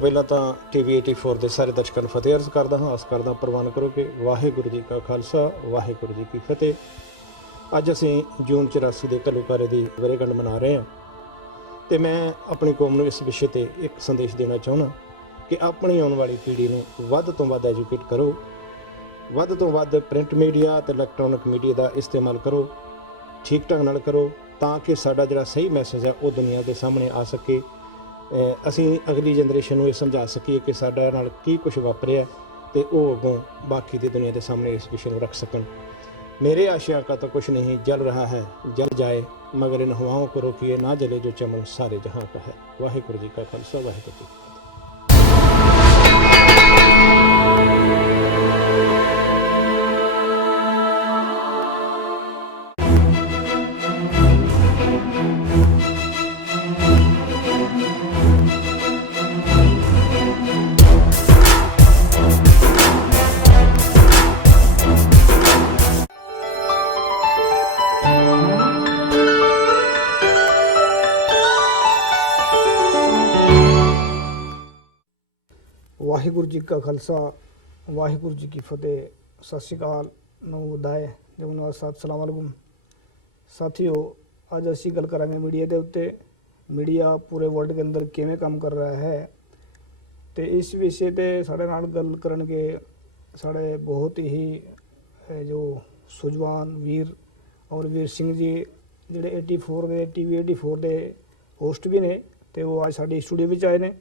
ਪਹਿਲਾਂ ਤਾਂ TV 84 ਦੇ ਸਾਰੇ ਦਰਸ਼ਕਾਂ ਨੂੰ ਫਤਿਹ ਅਰਜ਼ ਕਰਦਾ ਹਾਂ। ਆਸ ਕਰਦਾ ਪ੍ਰਵਾਨ ਕਰੋ ਕਿ ਵਾਹਿਗੁਰੂ ਜੀ ਕਾ ਖਾਲਸਾ ਵਾਹਿਗੁਰੂ ਜੀ ਕੀ ਫਤਿਹ। ਅੱਜ ਅਸੀਂ ਜੂਨ 84 ਦੇ ਘੱਲੂਘਾਰੇ ਦੀ ਵਰ੍ਹੇਗੰਢ ਮਨਾ ਰਹੇ ਹਾਂ ਤੇ ਮੈਂ ਆਪਣੀ ਕੌਮ ਨੂੰ ਇਸ ਵਿਸ਼ੇ ਤੇ ਇੱਕ ਸੰਦੇਸ਼ ਦੇਣਾ ਚਾਹੁੰਦਾ ਕਿ ਆਪਣੀ ਆਉਣ ਵਾਲੀ ਪੀੜ੍ਹੀ ਨੂੰ ਵੱਧ ਤੋਂ ਵੱਧ ਐਜੂਕੇਟ ਕਰੋ, ਵੱਧ ਤੋਂ ਵੱਧ ਪ੍ਰਿੰਟ ਮੀਡੀਆ ਤੇ ਇਲੈਕਟ੍ਰੋਨਿਕ ਮੀਡੀਆ ਦਾ ਇਸਤੇਮਾਲ ਕਰੋ, ਠੀਕ ਢੰਗ ਨਾਲ ਕਰੋ ਤਾਂ ਕਿ ਸਾਡਾ ਜਿਹੜਾ ਸਹੀ ਮੈਸੇਜ ਹੈ ਉਹ ਦੁਨੀਆ ਦੇ ਸਾਹਮਣੇ ਆ ਸਕੇ। ਅਸੀਂ ਅਗਲੀ ਜਨਰੇਸ਼ਨ ਨੂੰ ਇਹ ਸਮਝਾ ਸਕੀਏ ਕਿ ਸਾਡੇ ਨਾਲ ਕੀ ਕੁਝ ਵਾਪਰਿਆ ਤੇ ਉਹ ਅੱਗੋਂ ਬਾਕੀ ਦੀ ਦੁਨੀਆ ਦੇ ਸਾਹਮਣੇ ਇਸ ਵਿਸ਼ੇ ਨੂੰ ਰੱਖ ਸਕਣ। मेरे आशिया का तो कुछ नहीं जल रहा है, जल जाए मगर इन हवाओं को रोकिए ना जले जो चमन सारे जहां का है। वाहिगुरू जी का खालसा वाहिगुरू जी की फतेह। ਵਾਹਿਗੁਰੂ ਜੀ ਕਾ ਖਾਲਸਾ ਵਾਹਿਗੁਰੂ ਜੀ ਕੀ ਫਤਿਹ। ਸਤਿ ਸ਼੍ਰੀ ਅਕਾਲ, ਨੂੰ ਵਧਾਏ ਜਮਨਾ ਸਾਥ ਸਲਾਮ ਅਲੈਕੁਮ ਸਾਥੀਓ। ਅੱਜ ਅਸੀਂ ਗੱਲ ਕਰਾਂਗੇ ਮੀਡੀਆ ਦੇ ਉੱਤੇ। ਮੀਡੀਆ ਪੂਰੇ ਵਰਲਡ ਦੇ ਅੰਦਰ ਕਿਵੇਂ ਕੰਮ ਕਰ ਰਿਹਾ ਹੈ ਤੇ ਇਸ ਵਿਸ਼ੇ ਤੇ ਸਾਡੇ ਨਾਲ ਗੱਲ ਕਰਨਗੇ ਸਾਡੇ ਬਹੁਤ ਹੀ ਜੋ ਸੁਜਵਾਨ ਵੀਰ ਔਰ ਵੀਰ ਸਿੰਘ ਜੀ, ਜਿਹੜੇ 84 ਦੇ TV 84 ਦੇ ਹੋਸਟ ਵੀ ਨੇ ਤੇ ਉਹ ਅੱਜ ਸਾਡੇ ਸਟੂਡੀਓ ਵਿੱਚ ਆਏ ਨੇ।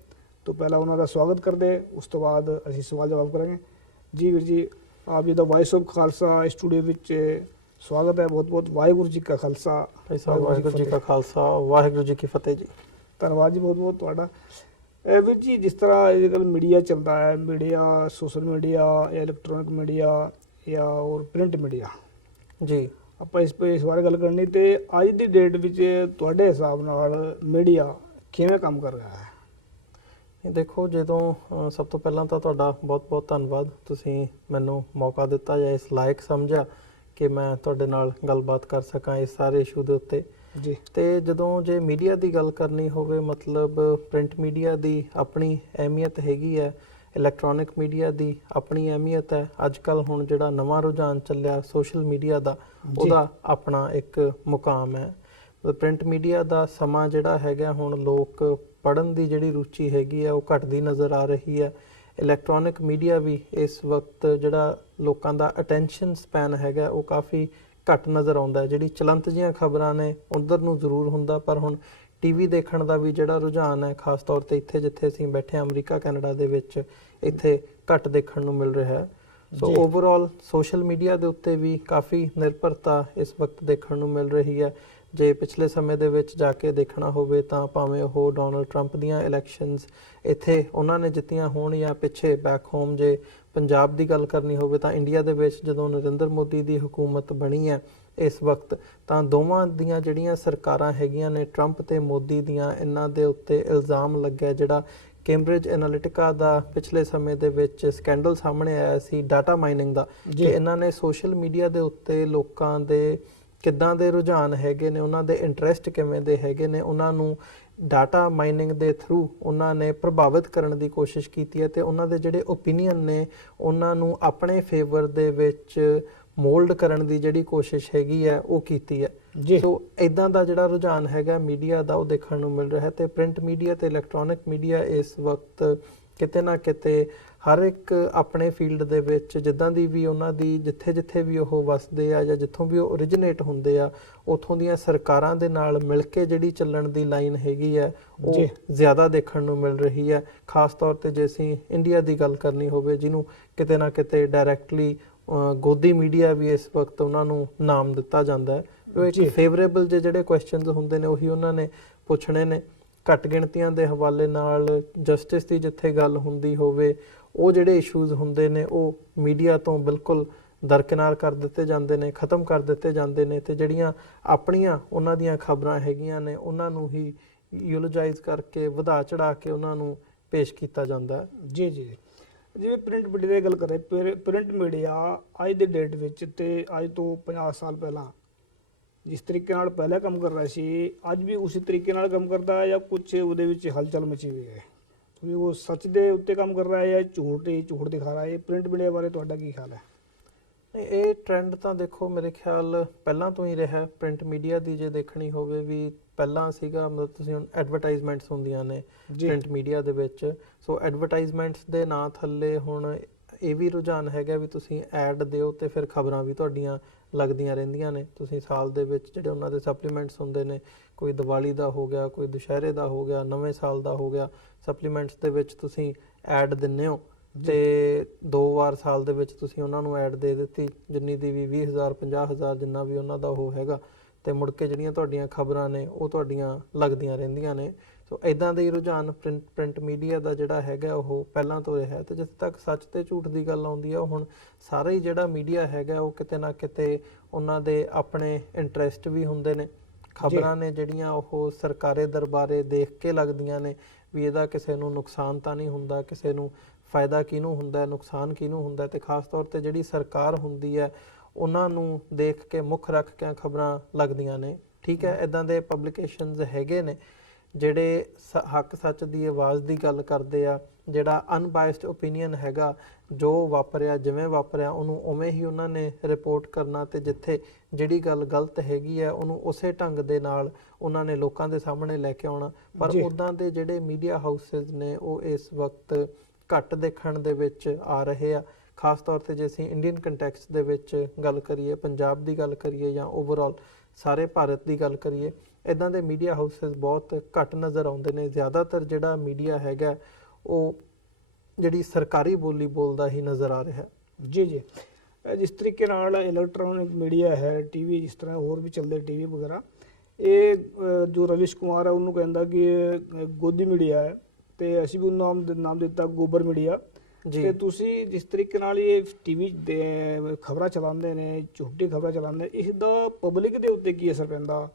तो पहला उन्होंने स्वागत कर दे, उस तो बाद असी सवाल जवाब करेंगे। जी वीर जी, आप जी the voice of Khalsa studio विच स्वागत है। बहुत बहुत वाहिगुरू जी का खालसा वाहिगुरू जी का खालसा वाहिगुरू जी की फतेह जी। धन्यवाद जी बहुत बहुत तुहाडा। वीर जी, जिस तरह अजकल मीडिया चलता है, मीडिया सोशल मीडिया या इलैक्ट्रॉनिक मीडिया या और प्रिंट मीडिया जी, ਆਪਾਂ ਇਸ ਬਾਰੇ ਗੱਲ ਕਰਨੀ ਤੇ ਅੱਜ ਦੀ ਡੇਟ ਵਿੱਚ ਤੁਹਾਡੇ ਹਿਸਾਬ ਨਾਲ ਮੀਡੀਆ ਕਿਵੇਂ ਕੰਮ ਕਰ ਰਿਹਾ ਹੈ? देखो ਜਦੋਂ ਸਭ ਤੋਂ ਪਹਿਲਾਂ ਤਾਂ ਤੁਹਾਡਾ ਬਹੁਤ-ਬਹੁਤ ਧੰਨਵਾਦ, ਤੁਸੀਂ ਮੈਨੂੰ ਮੌਕਾ ਦਿੱਤਾ ਜਾਂ ਇਸ ਲਾਇਕ ਸਮਝਿਆ ਕਿ ਮੈਂ ਤੁਹਾਡੇ ਨਾਲ ਗੱਲਬਾਤ ਕਰ ਸਕਾਂ ਇਸ ਸਾਰੇ ਇਸ਼ੂ ਦੇ ਉੱਤੇ ਜੀ। ਤੇ ਜਦੋਂ ਜੇ ਮੀਡੀਆ ਦੀ ਗੱਲ ਕਰਨੀ ਹੋਵੇ, ਮਤਲਬ ਪ੍ਰਿੰਟ ਮੀਡੀਆ ਦੀ ਆਪਣੀ ਅਹਿਮੀਅਤ ਹੈਗੀ ਹੈ, ਇਲੈਕਟ੍ਰੋਨਿਕ ਮੀਡੀਆ ਦੀ ਆਪਣੀ ਅਹਿਮੀਅਤ ਹੈ। ਅੱਜ ਕੱਲ੍ਹ ਹੁਣ ਜਿਹੜਾ ਨਵਾਂ ਰੁਝਾਨ ਚੱਲਿਆ ਸੋਸ਼ਲ ਮੀਡੀਆ ਦਾ, ਉਹਦਾ ਆਪਣਾ ਇੱਕ ਮੁਕਾਮ ਹੈ। ਪ੍ਰਿੰਟ ਮੀਡੀਆ ਦਾ ਸਮਾਂ ਜਿਹੜਾ ਹੈਗਾ, ਹੁਣ ਲੋਕ ਪੜ੍ਹਨ ਦੀ ਜਿਹੜੀ ਰੁਚੀ ਹੈਗੀ ਹੈ ਉਹ ਘਟਦੀ ਨਜ਼ਰ ਆ ਰਹੀ ਹੈ। ਇਲੈਕਟ੍ਰੋਨਿਕ ਮੀਡੀਆ ਵੀ ਇਸ ਵਕਤ ਜਿਹੜਾ ਲੋਕਾਂ ਦਾ ਅਟੈਂਸ਼ਨ ਸਪੈਨ ਹੈਗਾ ਉਹ ਕਾਫੀ ਘੱਟ ਨਜ਼ਰ ਆਉਂਦਾ ਹੈ। ਜਿਹੜੀ ਚਲੰਤ ਜਿਹੀਆਂ ਖਬਰਾਂ ਨੇ ਉਧਰ ਨੂੰ ਜ਼ਰੂਰ ਹੁੰਦਾ, ਪਰ ਹੁਣ TV ਦੇਖਣ ਦਾ ਵੀ ਜਿਹੜਾ ਰੁਝਾਨ ਹੈ, ਖਾਸ ਤੌਰ ਤੇ ਇੱਥੇ ਜਿੱਥੇ ਅਸੀਂ ਬੈਠੇ ਹਾਂ ਅਮਰੀਕਾ ਕੈਨੇਡਾ ਦੇ ਵਿੱਚ, ਇੱਥੇ ਘੱਟ ਦੇਖਣ ਨੂੰ ਮਿਲ ਰਿਹਾ ਹੈ। ਸੋ ਓਵਰਆਲ ਸੋਸ਼ਲ ਮੀਡੀਆ ਦੇ ਉੱਤੇ ਵੀ ਕਾਫੀ ਨਿਰਭਰਤਾ ਇਸ ਵਕਤ ਦੇਖਣ ਨੂੰ ਮਿਲ ਰਹੀ ਹੈ। ਜੇ ਪਿਛਲੇ ਸਮੇਂ ਦੇ ਵਿੱਚ ਜਾ ਕੇ ਦੇਖਣਾ ਹੋਵੇ ਤਾਂ ਭਾਵੇਂ ਉਹ ਡੋਨਲਡ ਟਰੰਪ ਦੀਆਂ ਇਲੈਕਸ਼ਨਸ ਇੱਥੇ ਉਹਨਾਂ ਨੇ ਜਿੱਤੀਆਂ ਹੋਣ ਜਾਂ ਪਿੱਛੇ ਬੈਕ ਹੋਮ ਜੇ ਪੰਜਾਬ ਦੀ ਗੱਲ ਕਰਨੀ ਹੋਵੇ ਤਾਂ ਇੰਡੀਆ ਦੇ ਵਿੱਚ ਜਦੋਂ ਨਰਿੰਦਰ ਮੋਦੀ ਦੀ ਹਕੂਮਤ ਬਣੀ ਹੈ ਇਸ ਵਕਤ, ਤਾਂ ਦੋਵਾਂ ਦੀਆਂ ਜਿਹੜੀਆਂ ਸਰਕਾਰਾਂ ਹੈਗੀਆਂ ਨੇ, ਟਰੰਪ ਤੇ ਮੋਦੀ ਦੀਆਂ, ਇਹਨਾਂ ਦੇ ਉੱਤੇ ਇਲਜ਼ਾਮ ਲੱਗਿਆ ਜਿਹੜਾ ਕੈਂਬਰਿਜ ਐਨਾਲਿਟਿਕਾ ਦਾ ਪਿਛਲੇ ਸਮੇਂ ਦੇ ਵਿੱਚ ਸਕੈਂਡਲ ਸਾਹਮਣੇ ਆਇਆ ਸੀ ਡਾਟਾ ਮਾਈਨਿੰਗ ਦਾ, ਕਿ ਇਹਨਾਂ ਨੇ ਸੋਸ਼ਲ ਮੀਡੀਆ ਦੇ ਉੱਤੇ ਲੋਕਾਂ ਦੇ ਕਿੱਦਾਂ ਦੇ ਰੁਝਾਨ ਹੈਗੇ ਨੇ, ਉਹਨਾਂ ਦੇ ਇੰਟਰਸਟ ਕਿਵੇਂ ਦੇ ਹੈਗੇ ਨੇ, ਉਹਨਾਂ ਨੂੰ ਡਾਟਾ ਮਾਈਨਿੰਗ ਦੇ ਥਰੂ ਉਹਨਾਂ ਨੇ ਪ੍ਰਭਾਵਿਤ ਕਰਨ ਦੀ ਕੋਸ਼ਿਸ਼ ਕੀਤੀ ਹੈ ਤੇ ਉਹਨਾਂ ਦੇ ਜਿਹੜੇ ਓਪੀਨੀਅਨ ਨੇ ਉਹਨਾਂ ਨੂੰ ਆਪਣੇ ਫੇਵਰ ਦੇ ਵਿੱਚ ਮੋਲਡ ਕਰਨ ਦੀ ਜਿਹੜੀ ਕੋਸ਼ਿਸ਼ ਹੈਗੀ ਹੈ ਉਹ ਕੀਤੀ ਹੈ। ਸੋ ਇਦਾਂ ਦਾ ਜਿਹੜਾ ਰੁਝਾਨ ਹੈਗਾ ਮੀਡੀਆ ਦਾ ਉਹ ਦੇਖਣ ਨੂੰ ਮਿਲ ਰਿਹਾ ਹੈ। ਤੇ ਪ੍ਰਿੰਟ ਮੀਡੀਆ ਤੇ ਇਲੈਕਟ੍ਰੋਨਿਕ ਮੀਡੀਆ ਇਸ ਵਕਤ ਕਿਤੇ ਨਾ ਕਿਤੇ ਹਰ ਇੱਕ ਆਪਣੇ ਫੀਲਡ ਦੇ ਵਿੱਚ ਜਿੱਦਾਂ ਦੀ ਵੀ ਉਹਨਾਂ ਦੀ ਜਿੱਥੇ ਵੀ ਉਹ ਵਸਦੇ ਆ ਜਾਂ ਜਿੱਥੋਂ ਵੀ ਉਹ ਓਰੀਜਿਨੇਟ ਹੁੰਦੇ ਆ, ਉੱਥੋਂ ਦੀਆਂ ਸਰਕਾਰਾਂ ਦੇ ਨਾਲ ਮਿਲ ਕੇ ਜਿਹੜੀ ਚੱਲਣ ਦੀ ਲਾਈਨ ਹੈਗੀ ਹੈ ਉਹ ਜ਼ਿਆਦਾ ਦੇਖਣ ਨੂੰ ਮਿਲ ਰਹੀ ਹੈ। ਖਾਸ ਤੌਰ ਤੇ ਜੇ ਅਸੀਂ ਇੰਡੀਆ ਦੀ ਗੱਲ ਕਰਨੀ ਹੋਵੇ, ਜਿਹਨੂੰ ਕਿਤੇ ਨਾ ਕਿਤੇ ਡਾਇਰੈਕਟਲੀ ਗੋਦੀ ਮੀਡੀਆ ਵੀ ਇਸ ਵਕਤ ਉਹਨਾਂ ਨੂੰ ਨਾਮ ਦਿੱਤਾ ਜਾਂਦਾ ਹੈ। ਉਹ ਇੱਕ ਫੇਵਰੇਬਲ ਜਿਹੜੇ ਕੁਐਸਚਨਸ ਹੁੰਦੇ ਨੇ ਉਹੀ ਉਹਨਾਂ ਨੇ ਪੁੱਛਣੇ ਨੇ। ਘੱਟ ਗਿਣਤੀਆਂ ਦੇ ਹਵਾਲੇ ਨਾਲ ਜਸਟਿਸ ਦੀ ਜਿੱਥੇ ਗੱਲ ਹੁੰਦੀ ਹੋਵੇ, ਉਹ ਜਿਹੜੇ ਇਸ਼ੂਜ਼ ਹੁੰਦੇ ਨੇ ਉਹ ਮੀਡੀਆ ਤੋਂ ਬਿਲਕੁਲ ਦਰਕਿਨਾਰ ਕਰ ਦਿੱਤੇ ਜਾਂਦੇ ਨੇ, ਖਤਮ ਕਰ ਦਿੱਤੇ ਜਾਂਦੇ ਨੇ ਤੇ ਜਿਹੜੀਆਂ ਆਪਣੀਆਂ ਉਹਨਾਂ ਦੀਆਂ ਖਬਰਾਂ ਹੈਗੀਆਂ ਨੇ ਉਹਨਾਂ ਨੂੰ ਹੀ ਯੂਲੋਜਾਈਜ਼ ਕਰਕੇ ਵਧਾ ਚੜਾ ਕੇ ਉਹਨਾਂ ਨੂੰ ਪੇਸ਼ ਕੀਤਾ ਜਾਂਦਾ ਹੈ। ਜੀ ਜੀ, ਜਿਵੇਂ ਪ੍ਰਿੰਟ ਮੀਡੀਆ ਦੀ ਗੱਲ ਕਰੇ, ਪ੍ਰਿੰਟ ਮੀਡੀਆ ਅੱਜ ਦੇ ਡੇਟ ਵਿੱਚ ਤੇ ਅੱਜ ਤੋਂ 50 ਸਾਲ ਪਹਿਲਾਂ ਜਿਸ ਤਰੀਕੇ ਨਾਲ ਪਹਿਲਾਂ ਕੰਮ ਕਰ ਰਿਹਾ ਸੀ, ਅੱਜ ਵੀ ਉਸੇ ਤਰੀਕੇ ਨਾਲ ਕੰਮ ਕਰਦਾ ਹੈ ਜਾਂ ਕੁਝ ਉਹਦੇ ਵਿੱਚ ਹਲਚਲ ਮਚੀ ਹੋਈ ਹੈ? ਵੀ ਉਹ ਸੱਚ ਦੇ ਉੱਤੇ ਕੰਮ ਕਰ ਰਿਹਾ ਹੈ ਜਾਂ ਝੂਠ ਦਿਖਾ ਰਿਹਾ ਹੈ? ਪ੍ਰਿੰਟ ਮੀਡੀਆ ਬਾਰੇ ਤੁਹਾਡਾ ਕੀ ਖਿਆਲ ਹੈ? ਨਹੀਂ, ਇਹ ਟ੍ਰੈਂਡ ਤਾਂ ਦੇਖੋ ਮੇਰੇ ਖਿਆਲ ਪਹਿਲਾਂ ਤੋਂ ਹੀ ਰਿਹਾ। ਪ੍ਰਿੰਟ ਮੀਡੀਆ ਦੀ ਜੇ ਦੇਖਣੀ ਹੋਵੇ ਵੀ ਪਹਿਲਾਂ ਸੀਗਾ, ਮਤਲਬ ਤੁਸੀਂ ਹੁਣ ਐਡਵਰਟਾਈਜ਼ਮੈਂਟਸ ਹੁੰਦੀਆਂ ਨੇ ਜੀ। ਪ੍ਰਿੰਟ ਮੀਡੀਆ ਦੇ ਵਿੱਚ, ਸੋ ਐਡਵਰਟਾਈਜ਼ਮੈਂਟਸ ਦੇ ਨਾਂ ਥੱਲੇ ਹੁਣ ਇਹ ਵੀ ਰੁਝਾਨ ਹੈਗਾ ਵੀ ਤੁਸੀਂ ਐਡ ਦਿਓ ਤੇ ਫਿਰ ਖਬਰਾਂ ਵੀ ਤੁਹਾਡੀਆਂ ਲੱਗਦੀਆਂ ਰਹਿੰਦੀਆਂ ਨੇ। ਤੁਸੀਂ ਸਾਲ ਦੇ ਵਿੱਚ ਜਿਹੜੇ ਉਹਨਾਂ ਦੇ ਸਪਲੀਮੈਂਟਸ ਹੁੰਦੇ ਨੇ, ਕੋਈ ਦੀਵਾਲੀ ਦਾ ਹੋ ਗਿਆ, ਕੋਈ ਦੁਸ਼ਹਿਰੇ ਦਾ ਹੋ ਗਿਆ, ਨਵੇਂ ਸਾਲ ਦਾ ਹੋ ਗਿਆ, ਸਪਲੀਮੈਂਟਸ ਦੇ ਵਿੱਚ ਤੁਸੀਂ ਐਡ ਦਿੰਦੇ ਹੋ ਤੇ 2 ਵਾਰ ਸਾਲ ਦੇ ਵਿੱਚ ਤੁਸੀਂ ਉਹਨਾਂ ਨੂੰ ਐਡ ਦੇ ਦਿੱਤੀ, ਜਿੰਨੀ ਦੀ ਵੀ 20,000 50,000 ਜਿੰਨਾ ਵੀ ਉਹਨਾਂ ਦਾ ਉਹ ਹੈਗਾ, ਤੇ ਮੁੜ ਕੇ ਜਿਹੜੀਆਂ ਤੁਹਾਡੀਆਂ ਖਬਰਾਂ ਨੇ ਉਹ ਤੁਹਾਡੀਆਂ ਲੱਗਦੀਆਂ ਰਹਿੰਦੀਆਂ ਨੇ। ਸੋ ਇਦਾਂ ਦਾ ਹੀ ਰੁਝਾਨ ਪ੍ਰਿੰਟ ਮੀਡੀਆ ਦਾ ਜਿਹੜਾ ਹੈਗਾ ਉਹ ਪਹਿਲਾਂ ਤੋਂ ਰਿਹਾ। ਤੇ ਜਿੱਥੇ ਤੱਕ ਸੱਚ ਤੇ ਝੂਠ ਦੀ ਗੱਲ ਆਉਂਦੀ ਆ, ਉਹ ਹੁਣ ਸਾਰਾ ਹੀ ਜਿਹੜਾ ਮੀਡੀਆ ਹੈਗਾ ਉਹ ਕਿਤੇ ਨਾ ਕਿਤੇ ਉਹਨਾਂ ਦੇ ਆਪਣੇ ਇੰਟਰਸਟ ਵੀ ਹੁੰਦੇ ਨੇ। ਖਬਰਾਂ ਨੇ ਜਿਹੜੀਆਂ ਉਹ ਸਰਕਾਰੀ ਦਰਬਾਰੇ ਦੇਖ ਕੇ ਲੱਗਦੀਆਂ ਨੇ ਵੀ ਇਹਦਾ ਕਿਸੇ ਨੂੰ ਨੁਕਸਾਨ ਤਾਂ ਨਹੀਂ ਹੁੰਦਾ, ਕਿਸੇ ਨੂੰ ਫਾਇਦਾ ਕਿਹਨੂੰ ਹੁੰਦਾ, ਨੁਕਸਾਨ ਕਿਹਨੂੰ ਹੁੰਦਾ। ਤੇ ਖਾਸ ਤੌਰ ਤੇ ਜਿਹੜੀ ਸਰਕਾਰ ਹੁੰਦੀ ਹੈ ਉਹਨਾਂ ਨੂੰ ਦੇਖ ਕੇ ਮੁੱਖ ਰੱਖ ਕੇ ਖਬਰਾਂ ਲੱਗਦੀਆਂ ਨੇ। ਠੀਕ ਹੈ, ਇਦਾਂ ਦੇ ਪਬਲੀਕੇਸ਼ਨਸ ਹੈਗੇ ਨੇ ਜਿਹੜੇ ਹੱਕ ਸੱਚ ਦੀ ਆਵਾਜ਼ ਦੀ ਗੱਲ ਕਰਦੇ ਆ, ਜਿਹੜਾ ਅਨਬਾਇਸਡ ਓਪੀਨੀਅਨ ਹੈਗਾ, ਜੋ ਵਾਪਰਿਆ ਜਿਵੇਂ ਵਾਪਰਿਆ ਉਹਨੂੰ ਉਵੇਂ ਹੀ ਉਹਨਾਂ ਨੇ ਰਿਪੋਰਟ ਕਰਨਾ, ਤੇ ਜਿੱਥੇ ਜਿਹੜੀ ਗੱਲ ਗਲਤ ਹੈਗੀ ਆ ਉਹਨੂੰ ਉਸੇ ਢੰਗ ਦੇ ਨਾਲ ਉਹਨਾਂ ਨੇ ਲੋਕਾਂ ਦੇ ਸਾਹਮਣੇ ਲੈ ਕੇ ਆਉਣਾ। ਪਰ ਉੱਦਾਂ ਦੇ ਜਿਹੜੇ ਮੀਡੀਆ ਹਾਊਸਿਸ ਨੇ ਉਹ ਇਸ ਵਕਤ ਘੱਟ ਦੇਖਣ ਦੇ ਵਿੱਚ ਆ ਰਹੇ ਆ। ਖਾਸ ਤੌਰ ਤੇ ਜੇ ਅਸੀਂ ਇੰਡੀਅਨ ਕੰਟੈਕਸਟ ਦੇ ਵਿੱਚ ਗੱਲ ਕਰੀਏ, ਪੰਜਾਬ ਦੀ ਗੱਲ ਕਰੀਏ ਜਾਂ ਓਵਰਆਲ ਸਾਰੇ ਭਾਰਤ ਦੀ ਗੱਲ ਕਰੀਏ, ਇਦਾਂ ਦੇ ਮੀਡੀਆ ਹਾਊਸਿਸ ਬਹੁਤ ਘੱਟ ਨਜ਼ਰ ਆਉਂਦੇ ਨੇ। ਜ਼ਿਆਦਾਤਰ ਜਿਹੜਾ ਮੀਡੀਆ ਹੈਗਾ ਉਹ ਜਿਹੜੀ ਸਰਕਾਰੀ ਬੋਲੀ ਬੋਲਦਾ ਹੀ ਨਜ਼ਰ ਆ ਰਿਹਾ। ਜੀ ਜੀ, ਜਿਸ ਤਰੀਕੇ ਨਾਲ ਇਲੈਕਟ੍ਰੋਨਿਕ ਮੀਡੀਆ ਹੈ, ਟੀਵੀ, ਜਿਸ ਤਰ੍ਹਾਂ ਹੋਰ ਵੀ ਚੱਲਦੇ ਟੀਵੀ ਵਗੈਰਾ, ਇਹ ਜੋ ਰਵਿਸ਼ ਕੁਮਾਰ ਹੈ ਉਹਨੂੰ ਕਹਿੰਦਾ ਕਿ ਇਹ ਗੋਦੀ ਮੀਡੀਆ ਹੈ, ਤੇ ਅਸੀਂ ਵੀ ਉਹਨੂੰ ਨਾਮ ਦਿੱਤਾ ਗੋਬਰ ਮੀਡੀਆ। ਤੇ ਤੁਸੀਂ ਜਿਸ ਤਰੀਕੇ ਨਾਲ ਇਹ ਟੀਵੀ ਦੇ ਖਬਰਾਂ ਚਲਾਉਂਦੇ ਨੇ, ਝੂਠੀ ਖਬਰਾਂ ਚਲਾਉਂਦੇ, ਇਸ ਦਾ ਪਬਲਿਕ ਦੇ ਉੱਤੇ ਕੀ ਅਸਰ ਪੈਂਦਾ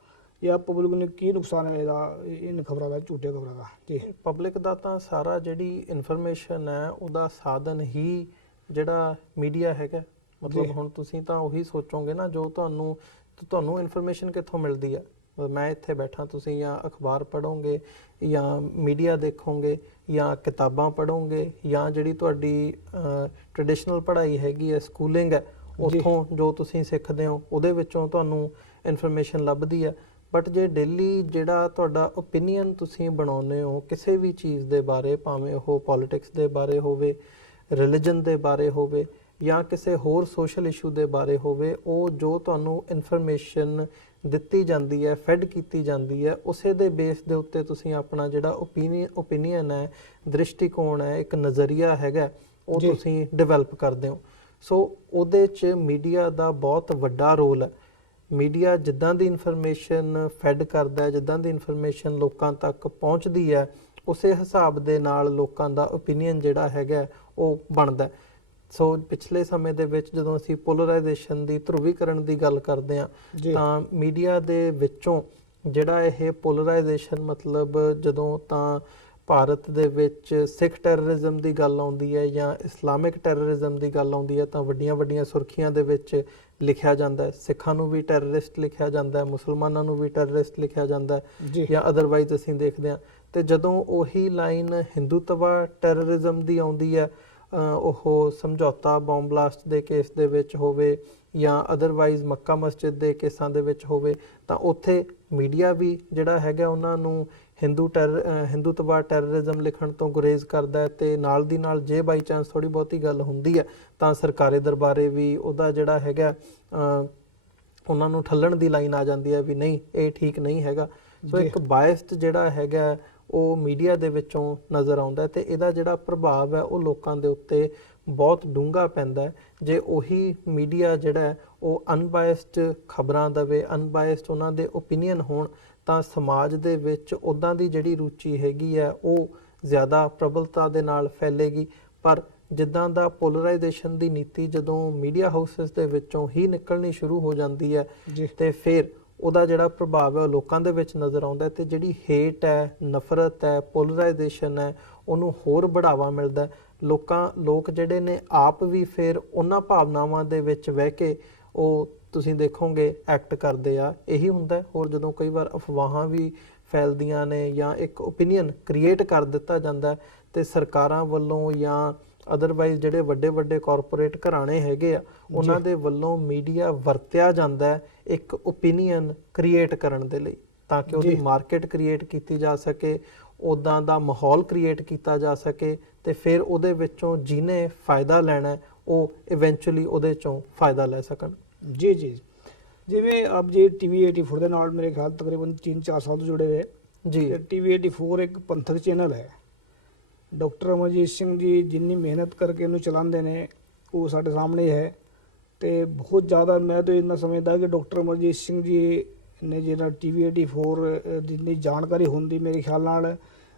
ਜਾਂ ਪਬਲਿਕ ਨੂੰ ਕੀ ਨੁਕਸਾਨ ਹੈ ਇਹਦਾ, ਇਨ ਖਬਰਾਂ ਦਾ, ਝੂਠੇ ਖਬਰਾਂ ਦਾ? ਜੀ, ਪਬਲਿਕ ਦਾ ਤਾਂ ਸਾਰਾ ਜਿਹੜੀ ਇਨਫੋਰਮੇਸ਼ਨ ਹੈ ਉਹਦਾ ਸਾਧਨ ਹੀ ਜਿਹੜਾ ਮੀਡੀਆ ਹੈਗਾ। ਮਤਲਬ ਹੁਣ ਤੁਸੀਂ ਤਾਂ ਉਹੀ ਸੋਚੋਗੇ ਨਾ ਜੋ ਤੁਹਾਨੂੰ ਇਨਫੋਰਮੇਸ਼ਨ ਕਿੱਥੋਂ ਮਿਲਦੀ ਹੈ। ਮੈਂ ਇੱਥੇ ਬੈਠਾ, ਤੁਸੀਂ ਜਾਂ ਅਖਬਾਰ ਪੜ੍ਹੋਗੇ ਜਾਂ ਮੀਡੀਆ ਦੇਖੋਗੇ ਜਾਂ ਕਿਤਾਬਾਂ ਪੜ੍ਹੋਗੇ ਜਾਂ ਜਿਹੜੀ ਤੁਹਾਡੀ ਟ੍ਰੈਡੀਸ਼ਨਲ ਪੜ੍ਹਾਈ ਹੈਗੀ ਹੈ, ਸਕੂਲਿੰਗ ਹੈ, ਉੱਥੋਂ ਜੋ ਤੁਸੀਂ ਸਿੱਖਦੇ ਹੋ ਉਹਦੇ ਵਿੱਚੋਂ ਤੁਹਾਨੂੰ ਇਨਫੋਰਮੇਸ਼ਨ ਲੱਭਦੀ ਹੈ। ਬਟ ਜੇ ਡੇਲੀ ਜਿਹੜਾ ਤੁਹਾਡਾ ਓਪੀਨੀਅਨ ਤੁਸੀਂ ਬਣਾਉਂਦੇ ਹੋ ਕਿਸੇ ਵੀ ਚੀਜ਼ ਦੇ ਬਾਰੇ, ਭਾਵੇਂ ਉਹ ਪੋਲਿਟਿਕਸ ਦੇ ਬਾਰੇ ਹੋਵੇ, ਰਿਲੀਜਨ ਦੇ ਬਾਰੇ ਹੋਵੇ ਜਾਂ ਕਿਸੇ ਹੋਰ ਸੋਸ਼ਲ ਇਸ਼ੂ ਦੇ ਬਾਰੇ ਹੋਵੇ, ਉਹ ਜੋ ਤੁਹਾਨੂੰ ਇਨਫੋਰਮੇਸ਼ਨ ਦਿੱਤੀ ਜਾਂਦੀ ਹੈ, ਫੈਡ ਕੀਤੀ ਜਾਂਦੀ ਹੈ, ਉਸੇ ਦੇ ਬੇਸ ਦੇ ਉੱਤੇ ਤੁਸੀਂ ਆਪਣਾ ਜਿਹੜਾ ਓਪੀਨੀਅਨ ਹੈ, ਦ੍ਰਿਸ਼ਟੀਕੋਣ ਹੈ, ਇੱਕ ਨਜ਼ਰੀਆ ਹੈਗਾ, ਉਹ ਤੁਸੀਂ ਡਿਵੈਲਪ ਕਰਦੇ ਹੋ। ਸੋ ਉਹਦੇ 'ਚ ਮੀਡੀਆ ਦਾ ਬਹੁਤ ਵੱਡਾ ਰੋਲ ਹੈ। ਮੀਡੀਆ ਜਿੱਦਾਂ ਦੀ ਇਨਫੋਰਮੇਸ਼ਨ ਫੈਡ ਕਰਦਾ, ਜਿੱਦਾਂ ਦੀ ਇਨਫੋਰਮੇਸ਼ਨ ਲੋਕਾਂ ਤੱਕ ਪਹੁੰਚਦੀ ਹੈ, ਉਸੇ ਹਿਸਾਬ ਦੇ ਨਾਲ ਲੋਕਾਂ ਦਾ ਓਪੀਨੀਅਨ ਜਿਹੜਾ ਹੈਗਾ ਉਹ ਬਣਦਾ। ਸੋ ਪਿਛਲੇ ਸਮੇਂ ਦੇ ਵਿੱਚ ਜਦੋਂ ਅਸੀਂ ਪੋਲਰਾਈਜੇਸ਼ਨ ਦੀ, ਧਰੁਵੀਕਰਨ ਦੀ ਗੱਲ ਕਰਦੇ ਹਾਂ, ਤਾਂ ਮੀਡੀਆ ਦੇ ਵਿੱਚੋਂ ਜਿਹੜਾ ਇਹ ਪੋਲਰਾਈਜੇਸ਼ਨ, ਮਤਲਬ ਜਦੋਂ ਤਾਂ ਭਾਰਤ ਦੇ ਵਿੱਚ ਸਿੱਖ ਟੈਰਰਿਜ਼ਮ ਦੀ ਗੱਲ ਆਉਂਦੀ ਹੈ ਜਾਂ ਇਸਲਾਮਿਕ ਟੈਰਰਿਜ਼ਮ ਦੀ ਗੱਲ ਆਉਂਦੀ ਹੈ, ਤਾਂ ਵੱਡੀਆਂ ਵੱਡੀਆਂ ਸੁਰਖੀਆਂ ਦੇ ਵਿੱਚ ਲਿਖਿਆ ਜਾਂਦਾ ਹੈ। ਸਿੱਖਾਂ ਨੂੰ ਵੀ ਟੈਰਰਿਸਟ ਲਿਖਿਆ ਜਾਂਦਾ ਹੈ, ਮੁਸਲਮਾਨਾਂ ਨੂੰ ਵੀ ਟੈਰਰਿਸਟ ਲਿਖਿਆ ਜਾਂਦਾ ਹੈ, ਜਾਂ ਅਦਰਵਾਈਜ਼ ਅਸੀਂ ਦੇਖਦੇ ਹਾਂ। ਤੇ ਜਦੋਂ ਉਹੀ ਲਾਈਨ ਹਿੰਦੂਤਵਾ ਟੈਰਰਿਜ਼ਮ ਦੀ ਆਉਂਦੀ ਹੈ, ਉਹ ਸਮਝੌਤਾ ਬੰਬ ਬਲਾਸਟ ਦੇ ਕੇਸ ਦੇ ਵਿੱਚ ਹੋਵੇ ਜਾਂ ਅਦਰਵਾਈਜ਼ ਮੱਕਾ ਮਸਜਿਦ ਦੇ ਕੇਸਾਂ ਦੇ ਵਿੱਚ ਹੋਵੇ, ਤਾਂ ਉੱਥੇ ਮੀਡੀਆ ਵੀ ਜਿਹੜਾ ਹੈਗਾ ਉਹਨਾਂ ਨੂੰ ਹਿੰਦੂਤਵਾ ਟੈਰਰਿਜ਼ਮ ਲਿਖਣ ਤੋਂ ਗੁਰੇਜ਼ ਕਰਦਾ ਹੈ। ਤੇ ਨਾਲ ਦੀ ਨਾਲ ਜੇ ਬਾਈ ਚਾਂਸ ਥੋੜੀ ਬਹੁਤੀ ਗੱਲ ਹੁੰਦੀ ਹੈ ਤਾਂ ਸਰਕਾਰੀ ਦਰਬਾਰੇ ਵੀ ਉਹਦਾ ਜਿਹੜਾ ਹੈਗਾ ਉਹਨਾਂ ਨੂੰ ਠੱਲਣ ਦੀ ਲਾਈਨ ਆ ਜਾਂਦੀ ਹੈ ਵੀ ਨਹੀਂ, ਇਹ ਠੀਕ ਨਹੀਂ ਹੈਗਾ। ਸੋ ਇੱਕ ਬਾਇਸਡ ਜਿਹੜਾ ਹੈਗਾ ਉਹ ਮੀਡੀਆ ਦੇ ਵਿੱਚੋਂ ਨਜ਼ਰ ਆਉਂਦਾ, ਤੇ ਇਹਦਾ ਜਿਹੜਾ ਪ੍ਰਭਾਵ ਹੈ ਉਹ ਲੋਕਾਂ ਦੇ ਉੱਤੇ ਬਹੁਤ ਡੂੰਘਾ ਪੈਂਦਾ ਹੈ। ਜੇ ਉਹੀ ਮੀਡੀਆ ਜਿਹੜਾ ਉਹ ਅਨਬਾਇਸਡ ਖਬਰਾਂ ਦੇਵੇ, ਅਨਬਾਇਸਡ ਉਹਨਾਂ ਦੇ ਓਪੀਨੀਅਨ ਹੋਣ, ਤਾਂ ਸਮਾਜ ਦੇ ਵਿੱਚ ਉੱਦਾਂ ਦੀ ਜਿਹੜੀ ਰੁਚੀ ਹੈਗੀ ਹੈ ਉਹ ਜ਼ਿਆਦਾ ਪ੍ਰਬਲਤਾ ਦੇ ਨਾਲ ਫੈਲੇਗੀ। ਪਰ ਜਿੱਦਾਂ ਦਾ ਪੋਲਰਾਈਜੇਸ਼ਨ ਦੀ ਨੀਤੀ ਜਦੋਂ ਮੀਡੀਆ ਹਾਊਸਿਸ ਦੇ ਵਿੱਚੋਂ ਹੀ ਨਿਕਲਣੀ ਸ਼ੁਰੂ ਹੋ ਜਾਂਦੀ ਹੈ, ਤੇ ਫਿਰ ਉਹਦਾ ਜਿਹੜਾ ਪ੍ਰਭਾਵ ਹੈ ਲੋਕਾਂ ਦੇ ਵਿੱਚ ਨਜ਼ਰ ਆਉਂਦਾ, ਤੇ ਜਿਹੜੀ ਹੇਟ ਹੈ, ਨਫ਼ਰਤ ਹੈ, ਪੋਲਰਾਈਜੇਸ਼ਨ ਹੈ, ਉਹਨੂੰ ਹੋਰ ਬੜਾਵਾ ਮਿਲਦਾ। ਲੋਕ ਜਿਹੜੇ ਨੇ ਆਪ ਵੀ ਫਿਰ ਉਹਨਾਂ ਭਾਵਨਾਵਾਂ ਦੇ ਵਿੱਚ ਵਹਿ ਕੇ ਉਹ ਤੁਸੀਂ ਦੇਖੋਗੇ ਐਕਟ ਕਰਦੇ ਆ। ਇਹੀ ਹੁੰਦਾ। ਹੋਰ ਜਦੋਂ ਕਈ ਵਾਰ ਅਫਵਾਹਾਂ ਵੀ ਫੈਲਦੀਆਂ ਨੇ ਜਾਂ ਇੱਕ ਓਪੀਨੀਅਨ ਕ੍ਰੀਏਟ ਕਰ ਦਿੱਤਾ ਜਾਂਦਾ, ਤੇ ਸਰਕਾਰਾਂ ਵੱਲੋਂ ਜਾਂ ਅਦਰਵਾਈਜ਼ ਜਿਹੜੇ ਵੱਡੇ ਵੱਡੇ ਕਾਰਪੋਰੇਟ ਘਰਾਣੇ ਹੈਗੇ ਆ ਉਹਨਾਂ ਦੇ ਵੱਲੋਂ ਮੀਡੀਆ ਵਰਤਿਆ ਜਾਂਦਾ ਹੈ ਇੱਕ ਓਪੀਨੀਅਨ ਕ੍ਰੀਏਟ ਕਰਨ ਦੇ ਲਈ, ਤਾਂ ਕਿ ਉਹਦੀ ਮਾਰਕੀਟ ਕ੍ਰੀਏਟ ਕੀਤੀ ਜਾ ਸਕੇ, ਉੱਦਾਂ ਦਾ ਮਾਹੌਲ ਕ੍ਰੀਏਟ ਕੀਤਾ ਜਾ ਸਕੇ, ਤੇ ਫਿਰ ਉਹਦੇ ਵਿੱਚੋਂ ਜਿਹਨੇ ਫਾਇਦਾ ਲੈਣਾ ਹੈ ਉਹ ਇਵੈਂਚੁਅਲੀ ਉਹਦੇ ਚੋਂ ਫਾਇਦਾ ਲੈ ਸਕਣ। ਜੀ ਜੀ, ਜਿਵੇਂ ਆਪ ਜੀ ਟੀਵੀ 84 ਦੇ ਨਾਲ ਮੇਰੇ ਖਿਆਲ ਤਕਰੀਬਨ 3-4 ਸਾਲ ਤੋਂ ਜੁੜੇ ਹੋਏ ਜੀ। ਟੀਵੀ 84 ਇੱਕ ਪੰਥਕ ਚੈਨਲ ਹੈ। ਡਾਕਟਰ ਅਮਰਜੀਤ ਸਿੰਘ ਜੀ ਜਿੰਨੀ ਮਿਹਨਤ ਕਰਕੇ ਇਹਨੂੰ ਚਲਾਉਂਦੇ ਨੇ ਉਹ ਸਾਡੇ ਸਾਹਮਣੇ ਹੈ, ਤੇ ਬਹੁਤ ਜ਼ਿਆਦਾ ਮੈਂ ਤਾਂ ਇੰਨਾ ਸਮਝਦਾ ਕਿ ਡਾਕਟਰ ਅਮਰਜੀਤ ਸਿੰਘ ਜੀ ਨੇ ਜਿਹੜਾ ਟੀਵੀ 84 ਜਿੰਨੀ ਜਾਣਕਾਰੀ ਹੁੰਦੀ ਮੇਰੇ ਖਿਆਲ ਨਾਲ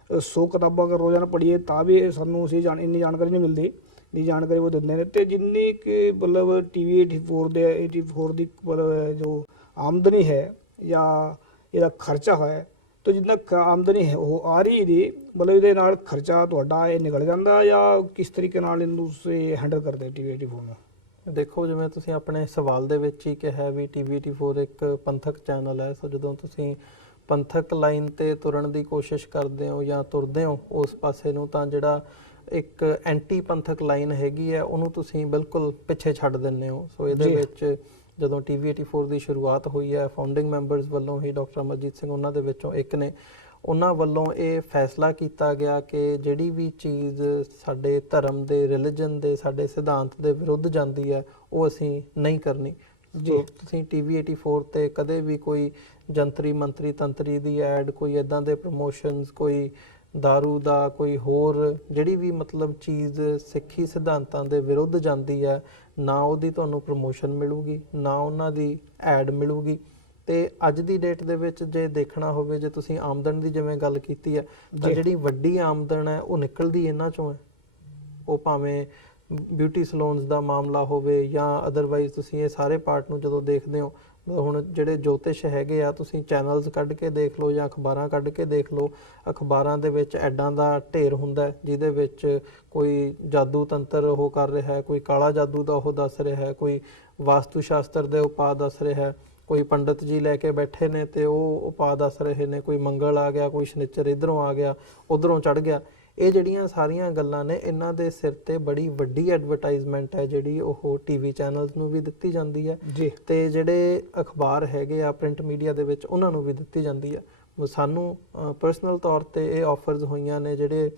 100 ਕਿਤਾਬਾਂ ਅਗਰ ਰੋਜ਼ਾਨਾ ਪੜ੍ਹੀਏ ਤਾਂ ਵੀ ਸਾਨੂੰ ਅਸੀਂ ਇੰਨੀ ਜਾਣਕਾਰੀ ਨਹੀਂ ਮਿਲਦੀ ਦੀ ਜਾਣਕਾਰੀ ਉਹ ਦਿੰਦੇ ਨੇ। ਤੇ ਜਿੰਨੀ ਕਿ ਮਤਲਬ ਟੀਵੀ 84 ਦੀ ਮਤਲਬ ਜੋ ਆਮਦਨੀ ਹੈ ਜਾਂ ਇਹਦਾ ਖਰਚਾ ਹੈ, ਤਾਂ ਜਿੰਨਾ ਆਮਦਨੀ ਹੈ ਉਹ ਆ ਰਹੀ ਦੀ ਮਤਲਬ ਇਹਦੇ ਨਾਲ ਖਰਚਾ ਤੁਹਾਡਾ ਇਹ ਨਿਕਲ ਜਾਂਦਾ, ਜਾਂ ਕਿਸ ਤਰੀਕੇ ਨਾਲ ਇਹਨੂੰ ਤੁਸੀਂ ਹੈਂਡਲ ਕਰਦੇ ਟੀਵੀ 84 ਨੂੰ? ਦੇਖੋ, ਜਿਵੇਂ ਤੁਸੀਂ ਆਪਣੇ ਸਵਾਲ ਦੇ ਵਿੱਚ ਹੀ ਕਿਹਾ ਵੀ ਟੀਵੀ 84 ਇੱਕ ਪੰਥਕ ਚੈਨਲ ਹੈ, ਸੋ ਜਦੋਂ ਤੁਸੀਂ ਪੰਥਕ ਲਾਈਨ ਤੇ ਤੁਰਨ ਦੀ ਕੋਸ਼ਿਸ਼ ਕਰਦੇ ਹੋ ਜਾਂ ਤੁਰਦੇ ਹੋ ਉਸ ਪਾਸੇ ਨੂੰ, ਤਾਂ ਜਿਹੜਾ ਇੱਕ ਐਂਟੀ ਪੰਥਕ ਲਾਈਨ ਹੈਗੀ ਹੈ ਉਹਨੂੰ ਤੁਸੀਂ ਬਿਲਕੁਲ ਪਿੱਛੇ ਛੱਡ ਦਿੰਦੇ ਹੋ। ਸੋ ਇਹਦੇ ਵਿੱਚ ਜਦੋਂ ਟੀਵੀ 84 ਦੀ ਸ਼ੁਰੂਆਤ ਹੋਈ ਹੈ, ਫਾਊਂਡਿੰਗ ਮੈਂਬਰਸ ਵੱਲੋਂ ਹੀ ਡਾਕਟਰ ਅਮਰਜੀਤ ਸਿੰਘ ਉਹਨਾਂ ਦੇ ਵਿੱਚੋਂ ਇੱਕ ਨੇ, ਉਹਨਾਂ ਵੱਲੋਂ ਇਹ ਫੈਸਲਾ ਕੀਤਾ ਗਿਆ ਕਿ ਜਿਹੜੀ ਵੀ ਚੀਜ਼ ਸਾਡੇ ਧਰਮ ਦੇ, ਰਿਲੀਜਨ ਦੇ, ਸਾਡੇ ਸਿਧਾਂਤ ਦੇ ਵਿਰੁੱਧ ਜਾਂਦੀ ਹੈ ਉਹ ਅਸੀਂ ਨਹੀਂ ਕਰਨੀ। ਜੀ, ਤੁਸੀਂ ਟੀਵੀ 84 ਤੇ ਕਦੇ ਵੀ ਕੋਈ ਜੰਤਰੀ ਮੰਤਰੀ ਤੰਤਰੀ ਦੀ ਐਡ, ਕੋਈ ਇਦਾਂ ਦੇ ਪ੍ਰਮੋਸ਼ਨਸ, ਕੋਈ ਦਾਰੂ ਦਾ, ਕੋਈ ਹੋਰ ਜਿਹੜੀ ਵੀ ਮਤਲਬ ਚੀਜ਼ ਸਿੱਖੀ ਸਿਧਾਂਤਾਂ ਦੇ ਵਿਰੁੱਧ ਜਾਂਦੀ ਹੈ, ਨਾ ਉਹਦੀ ਤੁਹਾਨੂੰ ਪ੍ਰਮੋਸ਼ਨ ਮਿਲੂਗੀ, ਨਾ ਉਹਨਾਂ ਦੀ ਐਡ ਮਿਲੂਗੀ। ਤੇ ਅੱਜ ਦੀ ਡੇਟ ਦੇ ਵਿੱਚ ਜੇ ਦੇਖਣਾ ਹੋਵੇ, ਜੇ ਤੁਸੀਂ ਆਮਦਨ ਦੀ ਜਿਵੇਂ ਗੱਲ ਕੀਤੀ ਹੈ, ਤਾਂ ਜਿਹੜੀ ਵੱਡੀ ਆਮਦਨ ਹੈ ਉਹ ਨਿਕਲਦੀ ਇਹਨਾਂ ਚੋਂ ਹੈ। ਉਹ ਭਾਵੇਂ ਬਿਊਟੀ ਸਲੂਨਸ ਦਾ ਮਾਮਲਾ ਹੋਵੇ ਜਾਂ ਅਦਰਵਾਈਜ਼ ਤੁਸੀਂ ਇਹ ਸਾਰੇ ਪਾਰਟ ਨੂੰ ਜਦੋਂ ਦੇਖਦੇ ਹੋ, ਹੁਣ ਜਿਹੜੇ ਜੋਤਿਸ਼ ਹੈਗੇ ਆ, ਤੁਸੀਂ ਚੈਨਲਸ ਕੱਢ ਕੇ ਦੇਖ ਲਓ ਜਾਂ ਅਖਬਾਰਾਂ ਕੱਢ ਕੇ ਦੇਖ ਲਓ, ਅਖਬਾਰਾਂ ਦੇ ਵਿੱਚ ਐਡਾਂ ਦਾ ਢੇਰ ਹੁੰਦਾ ਜਿਹਦੇ ਵਿੱਚ ਕੋਈ ਜਾਦੂ ਤੰਤਰ ਉਹ ਕਰ ਰਿਹਾ ਹੈ, ਕੋਈ ਕਾਲਾ ਜਾਦੂ ਦਾ ਉਹ ਦੱਸ ਰਿਹਾ ਹੈ, ਕੋਈ ਵਾਸਤੂ ਸ਼ਾਸਤਰ ਦੇ ਉਪਾਅ ਦੱਸ ਰਿਹਾ ਹੈ, ਕੋਈ ਪੰਡਤ ਜੀ ਲੈ ਕੇ ਬੈਠੇ ਨੇ ਤੇ ਉਹ ਉਪਾਅ ਦੱਸ ਰਹੇ ਨੇ, ਕੋਈ ਮੰਗਲ ਆ ਗਿਆ, ਕੋਈ ਸ਼ਨੀਚਰ ਇੱਧਰੋਂ ਆ ਗਿਆ, ਉੱਧਰੋਂ ਚੜ੍ਹ ਗਿਆ। ਇਹ ਜਿਹੜੀਆਂ ਸਾਰੀਆਂ ਗੱਲਾਂ ਨੇ, ਇਹਨਾਂ ਦੇ ਸਿਰ ਤੇ ਬੜੀ ਵੱਡੀ ਐਡਵਰਟਾਈਜ਼ਮੈਂਟ ਹੈ ਜਿਹੜੀ ਉਹ ਟੀਵੀ ਚੈਨਲਸ ਨੂੰ ਵੀ ਦਿੱਤੀ ਜਾਂਦੀ ਹੈ ਤੇ ਜਿਹੜੇ ਅਖਬਾਰ ਹੈਗੇ ਆ ਪ੍ਰਿੰਟ ਮੀਡੀਆ ਦੇ ਵਿੱਚ ਉਹਨਾਂ ਨੂੰ ਵੀ ਦਿੱਤੀ ਜਾਂਦੀ ਹੈ। ਸਾਨੂੰ ਪਰਸਨਲ ਤੌਰ ਤੇ ਇਹ ਆਫਰਸ ਹੋਈਆਂ ਨੇ ਜਿਹੜੇ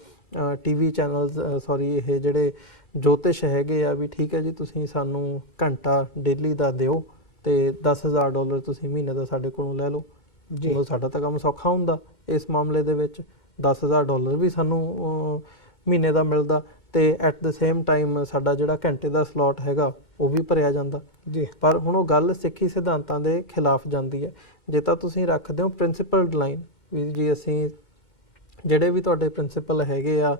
ਟੀਵੀ ਚੈਨਲਸ ਇਹ ਜਿਹੜੇ ਜੋਤਿਸ਼ ਹੈਗੇ ਆ, ਵੀ ਠੀਕ ਹੈ ਜੀ ਤੁਸੀਂ ਸਾਨੂੰ ਘੰਟਾ ਡੇਲੀ ਦਾ ਦਿਓ ਤੇ $10,000 ਤੁਸੀਂ ਮਹੀਨੇ ਦਾ ਸਾਡੇ ਕੋਲੋਂ ਲੈ ਲਓ। ਜਦੋਂ ਸਾਡਾ ਤਾਂ ਕੰਮ ਸੌਖਾ ਹੁੰਦਾ ਇਸ ਮਾਮਲੇ ਦੇ ਵਿੱਚ, $10,000 ਵੀ ਸਾਨੂੰ ਮਹੀਨੇ ਦਾ ਮਿਲਦਾ ਤੇ ਐਟ ਦ ਸੇਮ ਟਾਈਮ ਸਾਡਾ ਜਿਹੜਾ ਘੰਟੇ ਦਾ ਸਲੋਟ ਹੈਗਾ ਉਹ ਵੀ ਭਰਿਆ ਜਾਂਦਾ ਜੀ। ਪਰ ਹੁਣ ਉਹ ਗੱਲ ਸਿੱਖੀ ਸਿਧਾਂਤਾਂ ਦੇ ਖਿਲਾਫ ਜਾਂਦੀ ਹੈ। ਜੇ ਤਾਂ ਤੁਸੀਂ ਰੱਖਦੇ ਹੋ ਪ੍ਰਿੰਸੀਪਲਡ ਲਾਈਨ, ਵੀ ਜੀ ਅਸੀਂ ਜਿਹੜੇ ਵੀ ਤੁਹਾਡੇ ਪ੍ਰਿੰਸੀਪਲ ਹੈਗੇ ਆ,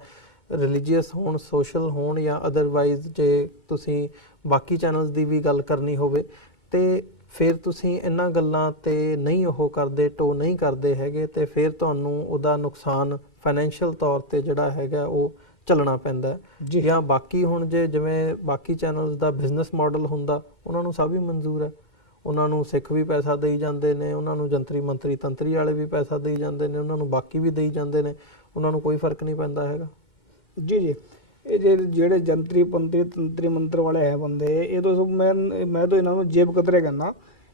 ਰਿਲੀਜੀਅਸ ਹੋਣ, ਸੋਸ਼ਲ ਹੋਣ ਜਾਂ ਅਦਰਵਾਈਜ਼, ਜੇ ਤੁਸੀਂ ਬਾਕੀ ਚੈਨਲਸ ਦੀ ਵੀ ਗੱਲ ਕਰਨੀ ਹੋਵੇ, ਤੇ ਫਿਰ ਤੁਸੀਂ ਇਹਨਾਂ ਗੱਲਾਂ ਤੇ ਨਹੀਂ ਉਹ ਕਰਦੇ, ਟੋ ਨਹੀਂ ਕਰਦੇ ਹੈਗੇ, ਤੇ ਫਿਰ ਤੁਹਾਨੂੰ ਉਹਦਾ ਨੁਕਸਾਨ ਫਾਈਨੈਂਸ਼ੀਅਲ ਤੌਰ ਤੇ ਜਿਹੜਾ ਹੈਗਾ ਉਹ ਚੱਲਣਾ ਪੈਂਦਾ ਹੈ। ਜਾਂ ਬਾਕੀ ਹੁਣ ਜੇ ਜਿਵੇਂ ਬਾਕੀ ਚੈਨਲਸ ਦਾ ਬਿਜ਼ਨਸ ਮਾਡਲ ਹੁੰਦਾ, ਉਹਨਾਂ ਨੂੰ ਸਭ ਹੀ ਮਨਜ਼ੂਰ ਹੈ, ਉਹਨਾਂ ਨੂੰ ਸਿੱਖ ਵੀ ਪੈਸਾ ਦੇਈ ਜਾਂਦੇ ਨੇ, ਉਹਨਾਂ ਨੂੰ ਜੰਤਰੀ ਮੰਤਰੀ ਤੰਤਰੀ ਵਾਲੇ ਵੀ ਪੈਸਾ ਦੇਈ ਜਾਂਦੇ ਨੇ, ਉਹਨਾਂ ਨੂੰ ਬਾਕੀ ਵੀ ਦੇਈ ਜਾਂਦੇ ਨੇ, ਉਹਨਾਂ ਨੂੰ ਕੋਈ ਫਰਕ ਨਹੀਂ ਪੈਂਦਾ ਹੈਗਾ। ਜੀ ਜੀ, ਇਹ ਜਿਹੜੇ ਜੰਤਰੀ ਤੰਤਰੀ ਮੰਤਰ ਵਾਲੇ ਹੈ ਬੰਦੇ, ਇਹ ਤਾਂ ਮੈਂ ਤਾਂ ਇਹਨਾਂ ਨੂੰ ਜੇਬ ਕਤਰੇ ਕਹਿੰਦਾ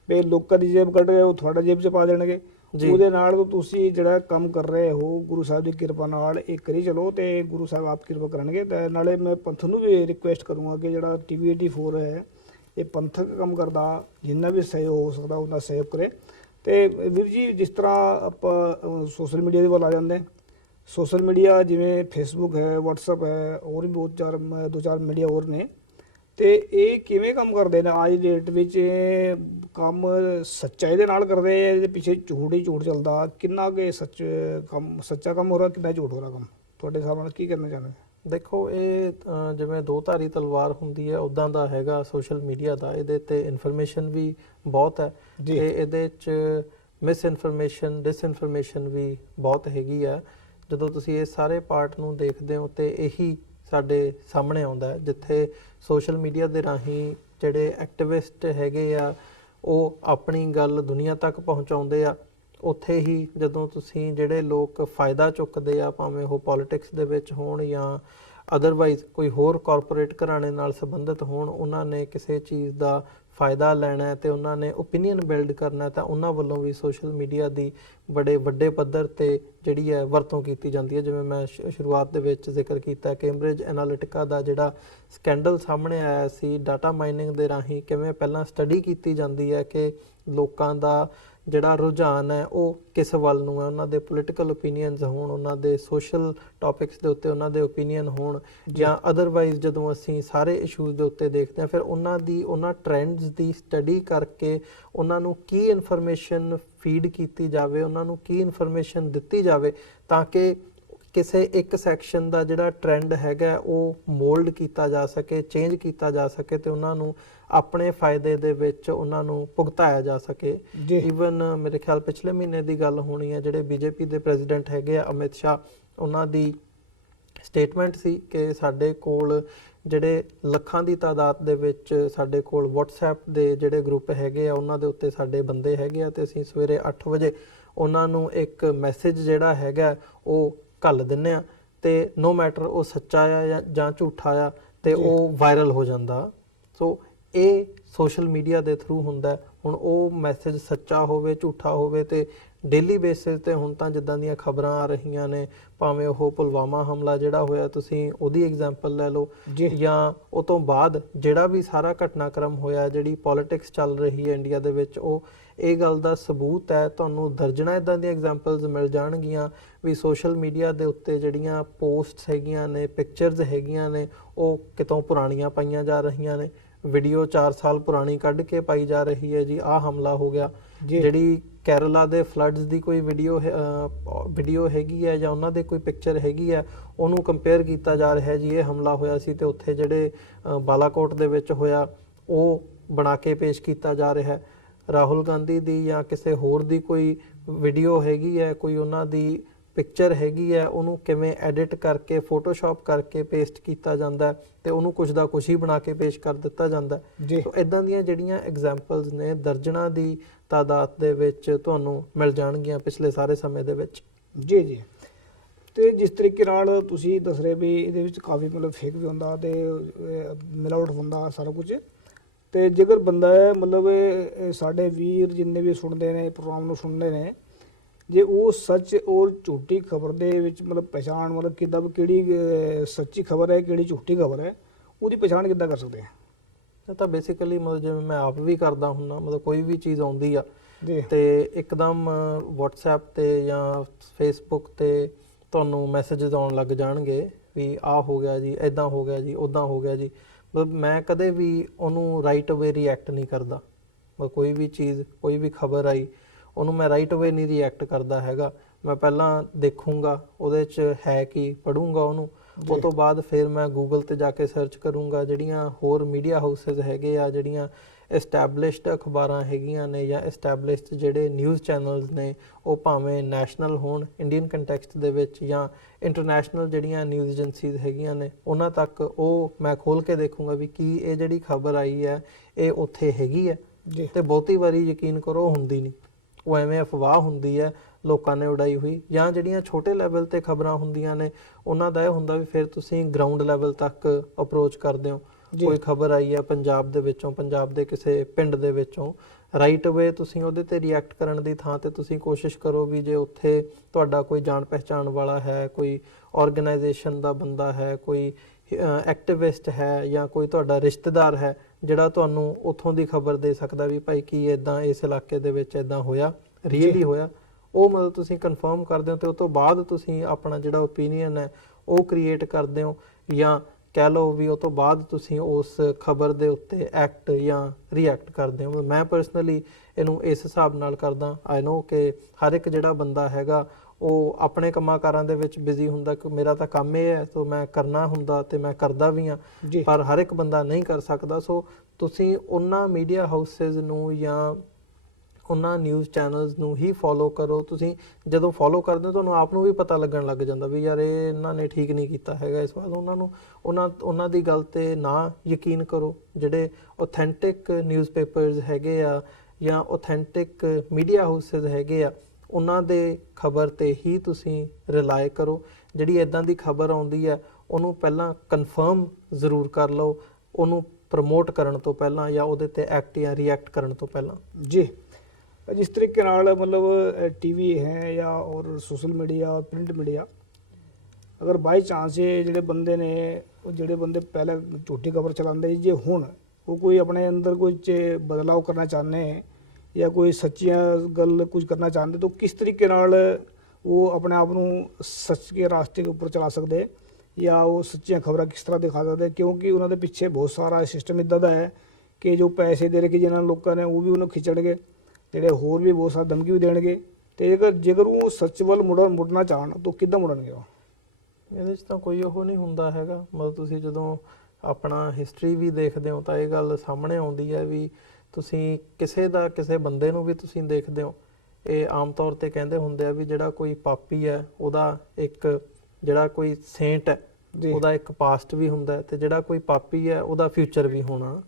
ਵੀ ਲੋਕਾਂ ਦੀ ਜੇਬ ਕੱਢ ਕੇ ਉਹ ਤੁਹਾਡਾ ਜੇਬ 'ਚ ਪਾ ਦੇਣਗੇ। ਉਹਦੇ ਨਾਲ ਤੁਸੀਂ ਜਿਹੜਾ ਕੰਮ ਕਰ ਰਹੇ ਹੋ ਗੁਰੂ ਸਾਹਿਬ ਦੀ ਕਿਰਪਾ ਨਾਲ ਇਹ ਕਰੀ ਚਲੋ, ਤੇ ਗੁਰੂ ਸਾਹਿਬ ਆਪ ਕਿਰਪਾ ਕਰਨਗੇ। ਤੇ ਨਾਲੇ ਮੈਂ ਪੰਥ ਨੂੰ ਵੀ ਰਿਕੁਐਸਟ ਕਰੂੰਗਾ ਕਿ ਜਿਹੜਾ ਟੀਵੀ 84 ਹੈ ਇਹ ਪੰਥਕ ਕੰਮ ਕਰਦਾ, ਜਿੰਨਾ ਵੀ ਸਹਿਯੋਗ ਹੋ ਸਕਦਾ ਉਹਨਾਂ ਸਹਿਯੋਗ ਕਰੇ। ਤੇ ਵੀਰ ਜੀ, ਜਿਸ ਤਰ੍ਹਾਂ ਆਪਾਂ ਸੋਸ਼ਲ ਮੀਡੀਆ ਦੇ ਵੱਲ ਆ ਜਾਂਦੇ, ਸੋਸ਼ਲ ਮੀਡੀਆ ਜਿਵੇਂ ਫੇਸਬੁੱਕ ਹੈ, ਵਟਸਐਪ ਹੈ, ਹੋਰ ਵੀ ਦੋ ਚਾਰ ਮੀਡੀਆ ਹੋਰ ਨੇ, ਤੇ ਇਹ ਕਿਵੇਂ ਕੰਮ ਕਰਦੇ ਨੇ ਅੱਜ ਦੀ ਡੇਟ ਵਿੱਚ? ਕੰਮ ਸੱਚਾਈ ਦੇ ਨਾਲ ਕਰਦੇ, ਇਹਦੇ ਪਿੱਛੇ ਝੂਠ ਹੀ ਝੂਠ ਚੱਲਦਾ, ਕਿੰਨਾ ਕਿ ਸੱਚਾ ਕੰਮ ਹੋ ਰਿਹਾ, ਕਿੰਨਾ ਝੂਠ ਹੋ ਰਿਹਾ ਕੰਮ? ਤੁਹਾਡੇ ਹਿਸਾਬ ਨਾਲ ਕੀ ਕਰਨਾ ਚਾਹੁੰਦੇ? ਦੇਖੋ, ਇਹ ਜਿਵੇਂ ਦੋ ਧਾਰੀ ਤਲਵਾਰ ਹੁੰਦੀ ਹੈ ਉੱਦਾਂ ਦਾ ਹੈਗਾ ਸੋਸ਼ਲ ਮੀਡੀਆ ਦਾ। ਇਹਦੇ ਤੇ ਇਨਫੋਰਮੇਸ਼ਨ ਵੀ ਬਹੁਤ ਹੈ ਤੇ ਇਹਦੇ 'ਚ ਮਿਸ ਇਨਫੋਰਮੇਸ਼ਨ, ਡਿਸਇਨਫੋਰਮੇਸ਼ਨ ਵੀ ਬਹੁਤ ਹੈਗੀ ਆ। ਜਦੋਂ ਤੁਸੀਂ ਇਹ ਸਾਰੇ ਪਾਰਟ ਨੂੰ ਦੇਖਦੇ ਹੋ ਤੇ ਇਹੀ ਸਾਡੇ ਸਾਹਮਣੇ ਆਉਂਦਾ ਹੈ, ਜਿੱਥੇ ਸੋਸ਼ਲ ਮੀਡੀਆ ਦੇ ਰਾਹੀਂ ਜਿਹੜੇ ਐਕਟਿਵਿਸਟ ਹੈਗੇ ਆ ਉਹ ਆਪਣੀ ਗੱਲ ਦੁਨੀਆ ਤੱਕ ਪਹੁੰਚਾਉਂਦੇ ਆ, ਉੱਥੇ ਹੀ ਜਦੋਂ ਤੁਸੀਂ ਜਿਹੜੇ ਲੋਕ ਫਾਇਦਾ ਚੁੱਕਦੇ ਆ, ਭਾਵੇਂ ਉਹ ਪੋਲਿਟਿਕਸ ਦੇ ਵਿੱਚ ਹੋਣ ਜਾਂ ਅਦਰਵਾਈਜ਼ ਕੋਈ ਹੋਰ ਕਾਰਪੋਰੇਟ ਘਰਾਣੇ ਨਾਲ ਸੰਬੰਧਿਤ ਹੋਣ, ਉਹਨਾਂ ਨੇ ਕਿਸੇ ਚੀਜ਼ ਦਾ ਫਾਇਦਾ ਲੈਣਾ ਹੈ ਤੇ ਉਹਨਾਂ ਨੇ ਓਪੀਨੀਅਨ ਬਿਲਡ ਕਰਨਾ, ਤਾਂ ਉਹਨਾਂ ਵੱਲੋਂ ਵੀ ਸੋਸ਼ਲ ਮੀਡੀਆ ਦੀ ਬੜੇ ਵੱਡੇ ਪੱਧਰ ਤੇ ਜਿਹੜੀ ਹੈ ਵਰਤੋਂ ਕੀਤੀ ਜਾਂਦੀ ਹੈ। ਜਿਵੇਂ ਮੈਂ ਸ਼ੁਰੂਆਤ ਦੇ ਵਿੱਚ ਜ਼ਿਕਰ ਕੀਤਾ, ਕੈਂਬਰਿਜ ਐਨਾਲਿਟਿਕਾ ਦਾ ਜਿਹੜਾ ਸਕੈਂਡਲ ਸਾਹਮਣੇ ਆਇਆ ਸੀ, ਡਾਟਾ ਮਾਈਨਿੰਗ ਦੇ ਰਾਹੀਂ ਕਿਵੇਂ ਪਹਿਲਾਂ ਸਟੱਡੀ ਕੀਤੀ ਜਾਂਦੀ ਹੈ ਕਿ ਲੋਕਾਂ ਦਾ ਜਿਹੜਾ ਰੁਝਾਨ ਹੈ ਉਹ ਕਿਸ ਵੱਲ ਨੂੰ ਹੈ, ਉਹਨਾਂ ਦੇ ਪੋਲੀਟੀਕਲ ਓਪੀਨੀਅਨਸ ਹੋਣ, ਉਹਨਾਂ ਦੇ ਸੋਸ਼ਲ ਟੌਪਿਕਸ ਦੇ ਉੱਤੇ ਉਹਨਾਂ ਦੇ ਓਪੀਨੀਅਨ ਹੋਣ, ਜਾਂ ਅਦਰਵਾਈਜ਼ ਜਦੋਂ ਅਸੀਂ ਸਾਰੇ ਇਸ਼ੂਜ਼ ਦੇ ਉੱਤੇ ਦੇਖਦੇ ਹਾਂ, ਫਿਰ ਉਹਨਾਂ ਟ੍ਰੈਂਡਸ ਦੀ ਸਟੱਡੀ ਕਰਕੇ ਉਹਨਾਂ ਨੂੰ ਕੀ ਇਨਫੋਰਮੇਸ਼ਨ ਫੀਡ ਕੀਤੀ ਜਾਵੇ, ਉਹਨਾਂ ਨੂੰ ਕੀ ਇਨਫੋਰਮੇਸ਼ਨ ਦਿੱਤੀ ਜਾਵੇ, ਤਾਂ ਕਿ ਕਿਸੇ ਇੱਕ ਸੈਕਸ਼ਨ ਦਾ ਜਿਹੜਾ ਟ੍ਰੈਂਡ ਹੈਗਾ ਉਹ ਮੋਲਡ ਕੀਤਾ ਜਾ ਸਕੇ, ਚੇਂਜ ਕੀਤਾ ਜਾ ਸਕੇ ਤੇ ਉਹਨਾਂ ਨੂੰ ਆਪਣੇ ਫਾਇਦੇ ਦੇ ਵਿੱਚ ਉਹਨਾਂ ਨੂੰ ਭੁਗਤਾਇਆ ਜਾ ਸਕੇ। ਈਵਨ ਮੇਰੇ ਖਿਆਲ ਪਿਛਲੇ ਮਹੀਨੇ ਦੀ ਗੱਲ ਹੋਣੀ ਹੈ, ਜਿਹੜੇ ਬੀਜੇਪੀ ਦੇ ਪ੍ਰੈਜ਼ੀਡੈਂਟ ਹੈਗੇ ਆ ਅਮਿਤ ਸ਼ਾਹ, ਉਹਨਾਂ ਦੀ ਸਟੇਟਮੈਂਟ ਸੀ ਕਿ ਸਾਡੇ ਕੋਲ ਜਿਹੜੇ ਲੱਖਾਂ ਦੀ ਤਾਦਾਦ ਦੇ ਵਿੱਚ ਸਾਡੇ ਕੋਲ WhatsApp ਦੇ ਜਿਹੜੇ ਗਰੁੱਪ ਹੈਗੇ ਆ, ਉਹਨਾਂ ਦੇ ਉੱਤੇ ਸਾਡੇ ਬੰਦੇ ਹੈਗੇ ਆ ਤੇ ਅਸੀਂ ਸਵੇਰੇ 8 ਵਜੇ ਉਹਨਾਂ ਨੂੰ ਇੱਕ ਮੈਸੇਜ ਜਿਹੜਾ ਹੈਗਾ ਉਹ ਘੱਲ ਦਿੰਦੇ ਆ ਤੇ ਨੋ ਮੈਟਰ ਉਹ ਸੱਚਾ ਆ ਜਾਂ ਝੂਠਾ ਆ ਤੇ ਉਹ ਵਾਇਰਲ ਹੋ ਜਾਂਦਾ। ਸੋ ਇਹ ਸੋਸ਼ਲ ਮੀਡੀਆ ਦੇ ਥਰੂ ਹੁੰਦਾ। ਹੁਣ ਉਹ ਮੈਸੇਜ ਸੱਚਾ ਹੋਵੇ ਝੂਠਾ ਹੋਵੇ ਤੇ ਡੇਲੀ ਬੇਸਿਸ ਤੇ ਹੁਣ ਤਾਂ ਜਿੱਦਾਂ ਦੀਆਂ ਖਬਰਾਂ ਆ ਰਹੀਆਂ ਨੇ, ਭਾਵੇਂ ਉਹ ਪੁਲਵਾਮਾ ਹਮਲਾ ਜਿਹੜਾ ਹੋਇਆ ਤੁਸੀਂ ਉਹਦੀ ਐਗਜ਼ਾਮਪਲ ਲੈ ਲਓ, ਜਾਂ ਉਹ ਤੋਂ ਬਾਅਦ ਜਿਹੜਾ ਵੀ ਸਾਰਾ ਘਟਨਾਕ੍ਰਮ ਹੋਇਆ, ਜਿਹੜੀ ਪੋਲਿਟਿਕਸ ਚੱਲ ਰਹੀ ਹੈ ਇੰਡੀਆ ਦੇ ਵਿੱਚ, ਉਹ ਇਹ ਗੱਲ ਦਾ ਸਬੂਤ ਹੈ। ਤੁਹਾਨੂੰ ਦਰਜਨਾਂ ਇੱਦਾਂ ਦੀਆਂ ਐਗਜ਼ਾਮਪਲਸ ਮਿਲ ਜਾਣਗੀਆਂ ਵੀ ਸੋਸ਼ਲ ਮੀਡੀਆ ਦੇ ਉੱਤੇ ਜਿਹੜੀਆਂ ਪੋਸਟਸ ਹੈਗੀਆਂ ਨੇ, ਪਿਕਚਰਸ ਹੈਗੀਆਂ ਨੇ, ਉਹ ਕਿਤੋਂ ਪੁਰਾਣੀਆਂ ਪਾਈਆਂ ਜਾ ਰਹੀਆਂ ਨੇ, ਵੀਡੀਓ 4 ਸਾਲ ਪੁਰਾਣੀ ਕੱਢ ਕੇ ਪਾਈ ਜਾ ਰਹੀ ਹੈ ਜੀ ਆਹ ਹਮਲਾ ਹੋ ਗਿਆ। ਜਿਹੜੀ ਕੇਰਲਾ ਦੇ ਫਲੱਡਸ ਦੀ ਕੋਈ ਵੀਡੀਓ ਹੈਗੀ ਹੈ ਜਾਂ ਉਹਨਾਂ ਦੇ ਕੋਈ ਪਿਕਚਰ ਹੈਗੀ ਹੈ, ਉਹਨੂੰ ਕੰਪੇਅਰ ਕੀਤਾ ਜਾ ਰਿਹਾ ਜੀ ਇਹ ਹਮਲਾ ਹੋਇਆ ਸੀ ਤੇ ਉੱਥੇ ਜਿਹੜੇ ਬਾਲਾਕੋਟ ਦੇ ਵਿੱਚ ਹੋਇਆ ਉਹ ਬਣਾ ਕੇ ਪੇਸ਼ ਕੀਤਾ ਜਾ ਰਿਹਾ। ਰਾਹੁਲ ਗਾਂਧੀ ਦੀ ਜਾਂ ਕਿਸੇ ਹੋਰ ਦੀ ਕੋਈ ਵੀਡੀਓ ਹੈਗੀ ਹੈ, ਕੋਈ ਉਹਨਾਂ ਦੀ ਪਿਕਚਰ ਹੈਗੀ ਹੈ, ਉਹਨੂੰ ਕਿਵੇਂ ਐਡਿਟ ਕਰਕੇ ਫੋਟੋਸ਼ਾਪ ਕਰਕੇ ਪੇਸਟ ਕੀਤਾ ਜਾਂਦਾ ਤੇ ਉਹਨੂੰ ਕੁਝ ਦਾ ਕੁਝ ਹੀ ਬਣਾ ਕੇ ਪੇਸ਼ ਕਰ ਦਿੱਤਾ ਜਾਂਦਾ। ਸੋ ਇਦਾਂ ਦੀਆਂ ਜਿਹੜੀਆਂ ਐਗਜ਼ਾਮਪਲਸ ਨੇ ਦਰਜਨਾਂ ਦੀ ਤਾਦਾਦ ਦੇ ਵਿੱਚ ਤੁਹਾਨੂੰ ਮਿਲ ਜਾਣਗੀਆਂ ਪਿਛਲੇ ਸਾਰੇ ਸਮੇਂ ਦੇ ਵਿੱਚ। ਜੀ ਤੇ ਜਿਸ ਤਰੀਕੇ ਨਾਲ ਤੁਸੀਂ ਦੱਸ ਰਹੇ ਵੀ ਇਹਦੇ ਵਿੱਚ ਕਾਫੀ ਮਤਲਬ ਫੇਕ ਵੀ ਹੁੰਦਾ ਤੇ ਮਿਲਾਵਟ ਹੁੰਦਾ ਸਾਰਾ ਕੁਝ, ਤੇ ਜੇਕਰ ਬੰਦਾ ਮਤਲਬ ਸਾਡੇ ਵੀਰ ਜਿੰਨੇ ਵੀ ਸੁਣਦੇ ਨੇ ਪ੍ਰੋਗਰਾਮ ਨੂੰ ਸੁਣਦੇ ਨੇ, ਜੇ ਉਹ ਸੱਚ ਔਰ ਝੂਠੀ ਖਬਰ ਦੇ ਵਿੱਚ ਮਤਲਬ ਪਛਾਣ ਮਤਲਬ ਕਿੱਦਾਂ ਕਿਹੜੀ ਸੱਚੀ ਖਬਰ ਹੈ ਕਿਹੜੀ ਝੂਠੀ ਖਬਰ ਹੈ, ਉਹਦੀ ਪਛਾਣ ਕਿੱਦਾਂ ਕਰ ਸਕਦੇ ਆ? ਤਾਂ ਬੇਸਿਕਲੀ ਮਤਲਬ ਜਿਵੇਂ ਮੈਂ ਆਪ ਵੀ ਕਰਦਾ ਹੁੰਦਾ, ਮਤਲਬ ਕੋਈ ਵੀ ਚੀਜ਼ ਆਉਂਦੀ ਆ ਤੇ ਇੱਕਦਮ WhatsApp ਤੇ ਜਾਂ Facebook ਤੇ ਤੁਹਾਨੂੰ ਮੈਸੇजेस ਆਉਣ ਲੱਗ ਜਾਣਗੇ ਵੀ ਆਹ ਹੋ ਗਿਆ ਜੀ, ਇੱਦਾਂ ਹੋ ਗਿਆ ਜੀ, ਉੱਦਾਂ ਹੋ ਗਿਆ ਜੀ। ਮਤਲਬ ਮੈਂ ਕਦੇ ਵੀ ਉਹਨੂੰ ਰਾਈਟ ਅਵੇ ਰਿਐਕਟ ਨਹੀਂ ਕਰਦਾ। ਮਤਲਬ ਕੋਈ ਵੀ ਚੀਜ਼, ਕੋਈ ਵੀ ਖਬਰ ਆਈ, ਉਹਨੂੰ ਮੈਂ ਰਾਈਟ ਅਵੇ ਨਹੀਂ ਰਿਐਕਟ ਕਰਦਾ ਹੈਗਾ। ਮੈਂ ਪਹਿਲਾਂ ਦੇਖੂੰਗਾ ਉਹਦੇ 'ਚ ਹੈ ਕੀ, ਪੜ੍ਹੂੰਗਾ ਉਹਨੂੰ, ਉਹ ਤੋਂ ਬਾਅਦ ਫਿਰ ਮੈਂ ਗੂਗਲ ਤੇ ਜਾ ਕੇ ਸਰਚ ਕਰੂੰਗਾ। ਜਿਹੜੀਆਂ ਹੋਰ ਮੀਡੀਆ ਹਾਊਸਿਸ ਹੈਗੇ ਆ, ਜਿਹੜੀਆਂ ਐਸਟੈਬਲਿਸ਼ਡ ਅਖਬਾਰਾਂ ਹੈਗੀਆਂ ਨੇ ਜਾਂ ਐਸਟੈਬਲਿਸ਼ਡ ਜਿਹੜੇ ਨਿਊਜ਼ ਚੈਨਲਸ ਨੇ, ਉਹ ਭਾਵੇਂ ਨੈਸ਼ਨਲ ਹੋਣ ਇੰਡੀਅਨ ਕੰਟੈਕਸਟ ਦੇ ਵਿੱਚ ਜਾਂ ਇੰਟਰਨੈਸ਼ਨਲ ਜਿਹੜੀਆਂ ਨਿਊਜ਼ ਏਜੰਸੀਜ਼ ਹੈਗੀਆਂ ਨੇ, ਉਹਨਾਂ ਤੱਕ ਉਹ ਮੈਂ ਖੋਲ੍ਹ ਕੇ ਦੇਖੂੰਗਾ ਵੀ ਕੀ ਇਹ ਜਿਹੜੀ ਖਬਰ ਆਈ ਹੈ ਇਹ ਉੱਥੇ ਹੈਗੀ ਹੈ। ਤੇ ਬਹੁਤੀ ਵਾਰੀ ਯਕੀਨ ਕਰੋ ਹੁੰਦੀ ਨਹੀਂ, ਉਹ ਐਵੇਂ ਅਫਵਾਹ ਹੁੰਦੀ ਹੈ ਲੋਕਾਂ ਨੇ ਉਡਾਈ ਹੋਈ। ਜਾਂ ਜਿਹੜੀਆਂ ਛੋਟੇ ਲੈਵਲ ਤੇ ਖਬਰਾਂ ਹੁੰਦੀਆਂ ਨੇ, ਉਹਨਾਂ ਦਾ ਇਹ ਹੁੰਦਾ ਵੀ ਫਿਰ ਤੁਸੀਂ ਗਰਾਊਂਡ ਲੈਵਲ ਤੱਕ ਅਪਰੋਚ ਕਰਦੇ ਹੋ। ਕੋਈ ਖਬਰ ਆਈ ਹੈ ਪੰਜਾਬ ਦੇ ਵਿੱਚੋਂ, ਪੰਜਾਬ ਦੇ ਕਿਸੇ ਪਿੰਡ ਦੇ ਵਿੱਚੋਂ, ਰਾਈਟ ਅਵੇ ਤੁਸੀਂ ਉਹਦੇ ਤੇ ਰਿਐਕਟ ਕਰਨ ਦੀ ਥਾਂ ਤੇ ਤੁਸੀਂ ਕੋਸ਼ਿਸ਼ ਕਰੋ ਵੀ ਜੇ ਉੱਥੇ ਤੁਹਾਡਾ ਕੋਈ ਜਾਣ ਪਹਿਚਾਣ ਵਾਲਾ ਹੈ, ਕੋਈ ਆਰਗੇਨਾਈਜੇਸ਼ਨ ਦਾ ਬੰਦਾ ਹੈ, ਕੋਈ ਐਕਟਿਵਿਸਟ ਹੈ ਜਾਂ ਕੋਈ ਤੁਹਾਡਾ ਰਿਸ਼ਤੇਦਾਰ ਹੈ ਜਿਹੜਾ ਤੁਹਾਨੂੰ ਉੱਥੋਂ ਦੀ ਖਬਰ ਦੇ ਸਕਦਾ ਵੀ ਭਾਈ ਕੀ ਇੱਦਾਂ ਇਸ ਇਲਾਕੇ ਦੇ ਵਿੱਚ ਇੱਦਾਂ ਹੋਇਆ, ਰੀਅਲੀ ਹੋਇਆ, ਉਹ ਮਤਲਬ ਤੁਸੀਂ ਕਨਫਰਮ ਕਰਦੇ ਹੋ ਤੇ ਉਸ ਤੋਂ ਬਾਅਦ ਤੁਸੀਂ ਆਪਣਾ ਜਿਹੜਾ ਓਪੀਨੀਅਨ ਹੈ ਉਹ ਕ੍ਰੀਏਟ ਕਰਦੇ ਹੋ, ਜਾਂ ਕਹਿ ਲਓ ਵੀ ਉਹ ਤੋਂ ਬਾਅਦ ਤੁਸੀਂ ਉਸ ਖਬਰ ਦੇ ਉੱਤੇ ਐਕਟ ਜਾਂ ਰਿਐਕਟ ਕਰਦੇ ਹੋ। ਮੈਂ ਪਰਸਨਲੀ ਇਹਨੂੰ ਇਸ ਹਿਸਾਬ ਨਾਲ ਕਰਦਾ। ਆਈ ਨੋ ਕਿ ਹਰ ਇੱਕ ਜਿਹੜਾ ਬੰਦਾ ਹੈਗਾ ਉਹ ਆਪਣੇ ਕੰਮਾਂ ਕਾਰਾਂ ਦੇ ਵਿੱਚ ਬਿਜ਼ੀ ਹੁੰਦਾ ਕਿ ਮੇਰਾ ਤਾਂ ਕੰਮ ਇਹ ਹੈ ਸੋ ਮੈਂ ਕਰਨਾ ਹੁੰਦਾ ਤੇ ਮੈਂ ਕਰਦਾ ਵੀ ਹਾਂ, ਪਰ ਹਰ ਇੱਕ ਬੰਦਾ ਨਹੀਂ ਕਰ ਸਕਦਾ। ਸੋ ਤੁਸੀਂ ਉਹਨਾਂ ਮੀਡੀਆ ਹਾਊਸਿਸ ਨੂੰ ਜਾਂ ਉਹਨਾਂ ਨਿਊਜ਼ ਚੈਨਲਸ ਨੂੰ ਹੀ ਫੋਲੋ ਕਰੋ। ਤੁਸੀਂ ਜਦੋਂ ਫੋਲੋ ਕਰਦੇ ਹੋ ਤੁਹਾਨੂੰ ਆਪ ਨੂੰ ਵੀ ਪਤਾ ਲੱਗਣ ਲੱਗ ਜਾਂਦਾ ਵੀ ਯਾਰ ਇਹ ਇਹਨਾਂ ਨੇ ਠੀਕ ਨਹੀਂ ਕੀਤਾ ਹੈਗਾ, ਇਸ ਵਾਰ ਉਹਨਾਂ ਦੀ ਗੱਲ ਤੇ ਨਾ ਯਕੀਨ ਕਰੋ। ਜਿਹੜੇ ਆਥੈਂਟਿਕ ਨਿਊਜ਼ਪੇਪਰਸ ਹੈਗੇ ਆ ਜਾਂ ਆਥੈਂਟਿਕ ਮੀਡੀਆ ਹਾਊਸਿਸ ਹੈਗੇ ਆ, ਉਹਨਾਂ ਦੇ ਖਬਰ ਤੇ ਹੀ ਤੁਸੀਂ ਰਿਲਾਈ ਕਰੋ। ਜਿਹੜੀ ਇਦਾਂ ਦੀ ਖਬਰ ਆਉਂਦੀ ਹੈ ਉਹਨੂੰ ਪਹਿਲਾਂ ਕਨਫਰਮ ਜ਼ਰੂਰ ਕਰ ਲਓ, ਉਹਨੂੰ ਪ੍ਰਮੋਟ ਕਰਨ ਤੋਂ ਪਹਿਲਾਂ ਜਾਂ ਉਹਦੇ ਤੇ ਐਕਟ ਜਾਂ ਰਿਐਕਟ ਕਰਨ ਤੋਂ ਪਹਿਲਾਂ। ਜੀ, जिस तरीके नाल मतलब टीवी है या और सोशल मीडिया और प्रिंट मीडिया, अगर बाई चांस ਜਿਹੜੇ ਬੰਦੇ ਨੇ ਉਹ ਜਿਹੜੇ ਬੰਦੇ ਪਹਿਲਾਂ ਝੂਠੀ ਖਬਰ ਚਲਾਉਂਦੇ ਸੀ, ਜੇ ਹੁਣ ਉਹ ਕੋਈ ਆਪਣੇ ਅੰਦਰ ਕੁਝ ਬਦਲਾਅ ਕਰਨਾ ਚਾਹੁੰਦੇ ਜਾਂ ਕੋਈ ਸੱਚੀਆਂ ਗੱਲ ਕੁਝ ਕਰਨਾ ਚਾਹੁੰਦੇ ਤਾਂ ਕਿਸ ਤਰੀਕੇ ਨਾਲ ਉਹ ਆਪਣੇ ਆਪ ਨੂੰ ਸੱਚ ਕੇ ਰਾਸਤੇ ਦੇ ਉੱਪਰ ਚਲਾ ਸਕਦੇ ਜਾਂ ਉਹ ਸੱਚੀਆਂ ਖਬਰਾਂ ਕਿਸ ਤਰ੍ਹਾਂ ਦਿਖਾ ਸਕਦੇ, ਕਿਉਂਕਿ ਉਹਨਾਂ ਦੇ ਪਿੱਛੇ ਬਹੁਤ ਸਾਰਾ ਸਿਸਟਮ ਇੱਦਾਂ ਦਾ ਹੈ ਕਿ ਜੋ ਪੈਸੇ ਦੇ ਰਹੇ ਜਿਨ੍ਹਾਂ ਲੋਕਾਂ ਨੇ ਉਹ ਵੀ ਉਹਨੂੰ ਖਿੱਚਣਗੇ, ਜਿਹੜੇ ਹੋਰ ਵੀ ਬਹੁਤ ਸਾਰਾ ਧਮਕੀ ਵੀ ਦੇਣਗੇ, ਤੇ ਜੇਕਰ ਉਹ ਸੱਚ ਵੱਲ ਮੁੜਨਾ ਚਾਹਣ ਤਾਂ ਕਿੱਦਾਂ ਮੁੜਨਗੇ ਉਹ? ਇਹਦੇ 'ਚ ਤਾਂ ਕੋਈ ਉਹ ਨਹੀਂ ਹੁੰਦਾ ਹੈਗਾ। ਮਤਲਬ ਤੁਸੀਂ ਜਦੋਂ ਆਪਣਾ ਹਿਸਟਰੀ ਵੀ ਦੇਖਦੇ ਹੋ ਤਾਂ ਇਹ ਗੱਲ ਸਾਹਮਣੇ ਆਉਂਦੀ ਹੈ ਵੀ ਤੁਸੀਂ ਕਿਸੇ ਬੰਦੇ ਨੂੰ ਵੀ ਤੁਸੀਂ ਦੇਖਦੇ ਹੋ, ਇਹ ਆਮ ਤੌਰ ਤੇ ਕਹਿੰਦੇ ਹੁੰਦੇ ਆ ਵੀ ਜਿਹੜਾ ਕੋਈ ਪਾਪੀ ਹੈ ਉਹਦਾ ਇੱਕ, ਜਿਹੜਾ ਕੋਈ ਸੇਂਟ ਹੈ ਉਹਦਾ ਇੱਕ ਪਾਸਟ ਵੀ ਹੁੰਦਾ ਤੇ ਜਿਹੜਾ ਕੋਈ ਪਾਪੀ ਹੈ ਉਹਦਾ ਫਿਊਚਰ ਵੀ ਹੋਣਾ।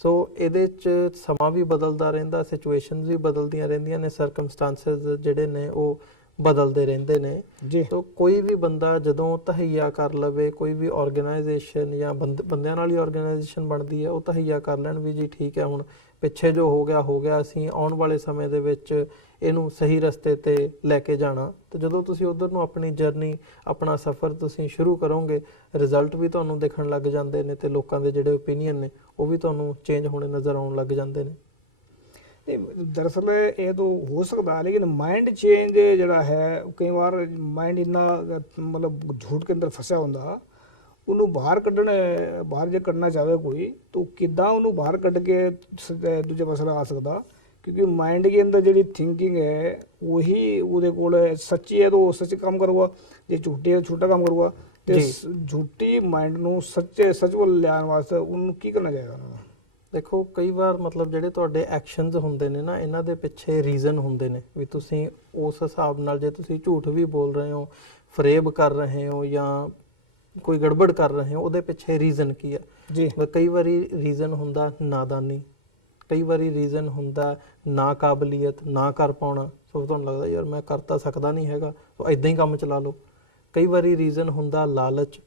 ਸੋ ਇਹਦੇ 'ਚ ਸਮਾਂ ਵੀ ਬਦਲਦਾ ਰਹਿੰਦਾ, ਸਿਚੁਏਸ਼ਨਸ ਵੀ ਬਦਲਦੀਆਂ ਰਹਿੰਦੀਆਂ ਨੇ, ਸਰਕਮਸਟੈਂਸਸ ਜਿਹੜੇ ਨੇ ਉਹ ਬਦਲਦੇ ਰਹਿੰਦੇ ਨੇ ਜੀ। ਸੋ ਕੋਈ ਵੀ ਬੰਦਾ ਜਦੋਂ ਤਹਈਆ ਕਰ ਲਵੇ, ਕੋਈ ਵੀ ਆਰਗੇਨਾਈਜੇਸ਼ਨ ਜਾਂ ਬੰਦਿਆਂ ਨਾਲ ਹੀ ਆਰਗੇਨਾਈਜੇਸ਼ਨ ਬਣਦੀ ਹੈ, ਉਹ ਤਹਈਆ ਕਰ ਲੈਣ ਵੀ ਜੀ ਠੀਕ ਹੈ ਹੁਣ ਪਿੱਛੇ ਜੋ ਹੋ ਗਿਆ ਅਸੀਂ ਆਉਣ ਵਾਲੇ ਸਮੇਂ ਦੇ ਵਿੱਚ ਇਹਨੂੰ ਸਹੀ ਰਸਤੇ ਤੇ ਲੈ ਕੇ ਜਾਣਾ। ਤੇ ਜਦੋਂ ਤੁਸੀਂ ਉਧਰ ਨੂੰ ਆਪਣੀ ਜਰਨੀ, ਆਪਣਾ ਸਫ਼ਰ ਤੁਸੀਂ ਸ਼ੁਰੂ ਕਰੋਗੇ, ਰਿਜ਼ਲਟ ਵੀ ਤੁਹਾਨੂੰ ਦਿਖਣ ਲੱਗ ਜਾਂਦੇ ਨੇ ਤੇ ਲੋਕਾਂ ਦੇ ਜਿਹੜੇ ਓਪੀਨੀਅਨ ਨੇ ਉਹ ਵੀ ਤੁਹਾਨੂੰ ਚੇਂਜ ਹੋਣੇ ਨਜ਼ਰ ਆਉਣ ਲੱਗ ਜਾਂਦੇ ਨੇ। ਤੇ ਦਰਅਸਲ ਇਹ ਤਾਂ ਹੋ ਸਕਦਾ, ਲੇਕਿਨ ਮਾइंड ਚੇਂਜ ਜਿਹੜਾ ਹੈ ਕਈ ਵਾਰ ਮਾइंड ਇੰਨਾ ਮਤਲਬ ਝੂਠ ਕੇ ਅੰਦਰ ਫਸਿਆ ਹੁੰਦਾ, ਉਹਨੂੰ ਬਾਹਰ ਜੇ ਕੱਢਣਾ ਚਾਹਵੇ ਕੋਈ ਤਾਂ ਕਿੱਦਾਂ ਉਹਨੂੰ ਬਾਹਰ ਕੱਢ ਕੇ ਦੂਜੇ ਪਾਸੇ ਆ ਸਕਦਾ? क्योंकि माइंड के अंदर जी थिंकिंग है वही ਉਹਦੇ ਕੋਲ ਸੱਚੀ ਹੈ ਤਾਂ ਉਹ ਸੱਚ ਕੰਮ ਕਰੂਗਾ, ਜੇ ਝੂਠੀ ਹੈ ਝੂਠਾ ਕੰਮ ਕਰੂਗਾ। ਤੇ ਝੂਠੀ ਮਾइंड ਨੂੰ ਸੱਚ ਵੱਲ ਲਿਆਉਣ ਵਾਸਤੇ ਉਹਨੂੰ ਕੀ ਕਰਨਾ ਚਾਹੀਦਾ? ਦੇਖੋ ਕਈ ਵਾਰ ਮਤਲਬ ਜਿਹੜੇ ਤੁਹਾਡੇ ਐਕਸ਼ਨਸ ਹੁੰਦੇ ਨੇ ਨਾ, ਇਹਨਾਂ ਦੇ ਪਿੱਛੇ ਰੀਜ਼ਨ ਹੁੰਦੇ ਨੇ ਵੀ ਤੁਸੀਂ ਉਸ ਹਿਸਾਬ ਨਾਲ ਜੇ ਤੁਸੀਂ ਝੂਠ ਵੀ ਬੋਲ ਰਹੇ ਹੋ, ਫਰੇਬ ਕਰ ਰਹੇ ਹੋ ਜਾਂ ਕੋਈ ਗੜਬੜ ਕਰ ਰਹੇ ਹੋ, ਉਹਦੇ ਪਿੱਛੇ ਰੀਜ਼ਨ ਕੀ ਹੈ ਜੀ। ਕਈ ਵਾਰੀ ਰੀਜ਼ਨ ਹੁੰਦਾ ਨਾਦਾਨੀ, ਕਈ ਵਾਰੀ ਰੀਜ਼ਨ ਹੁੰਦਾ ਨਾ ਕਾਬਲੀਅਤ, ਨਾ ਕਰ ਪਾਉਣਾ। ਸੋ ਤੁਹਾਨੂੰ ਲੱਗਦਾ ਯਾਰ ਮੈਂ ਕਰ ਤਾਂ ਸਕਦਾ ਨਹੀਂ ਹੈਗਾ, ਸੋ ਇਦਾਂ ਹੀ ਕੰਮ ਚਲਾ ਲਓ। ਕਈ ਵਾਰੀ ਰੀਜ਼ਨ ਹੁੰਦਾ ਲਾਲਚ,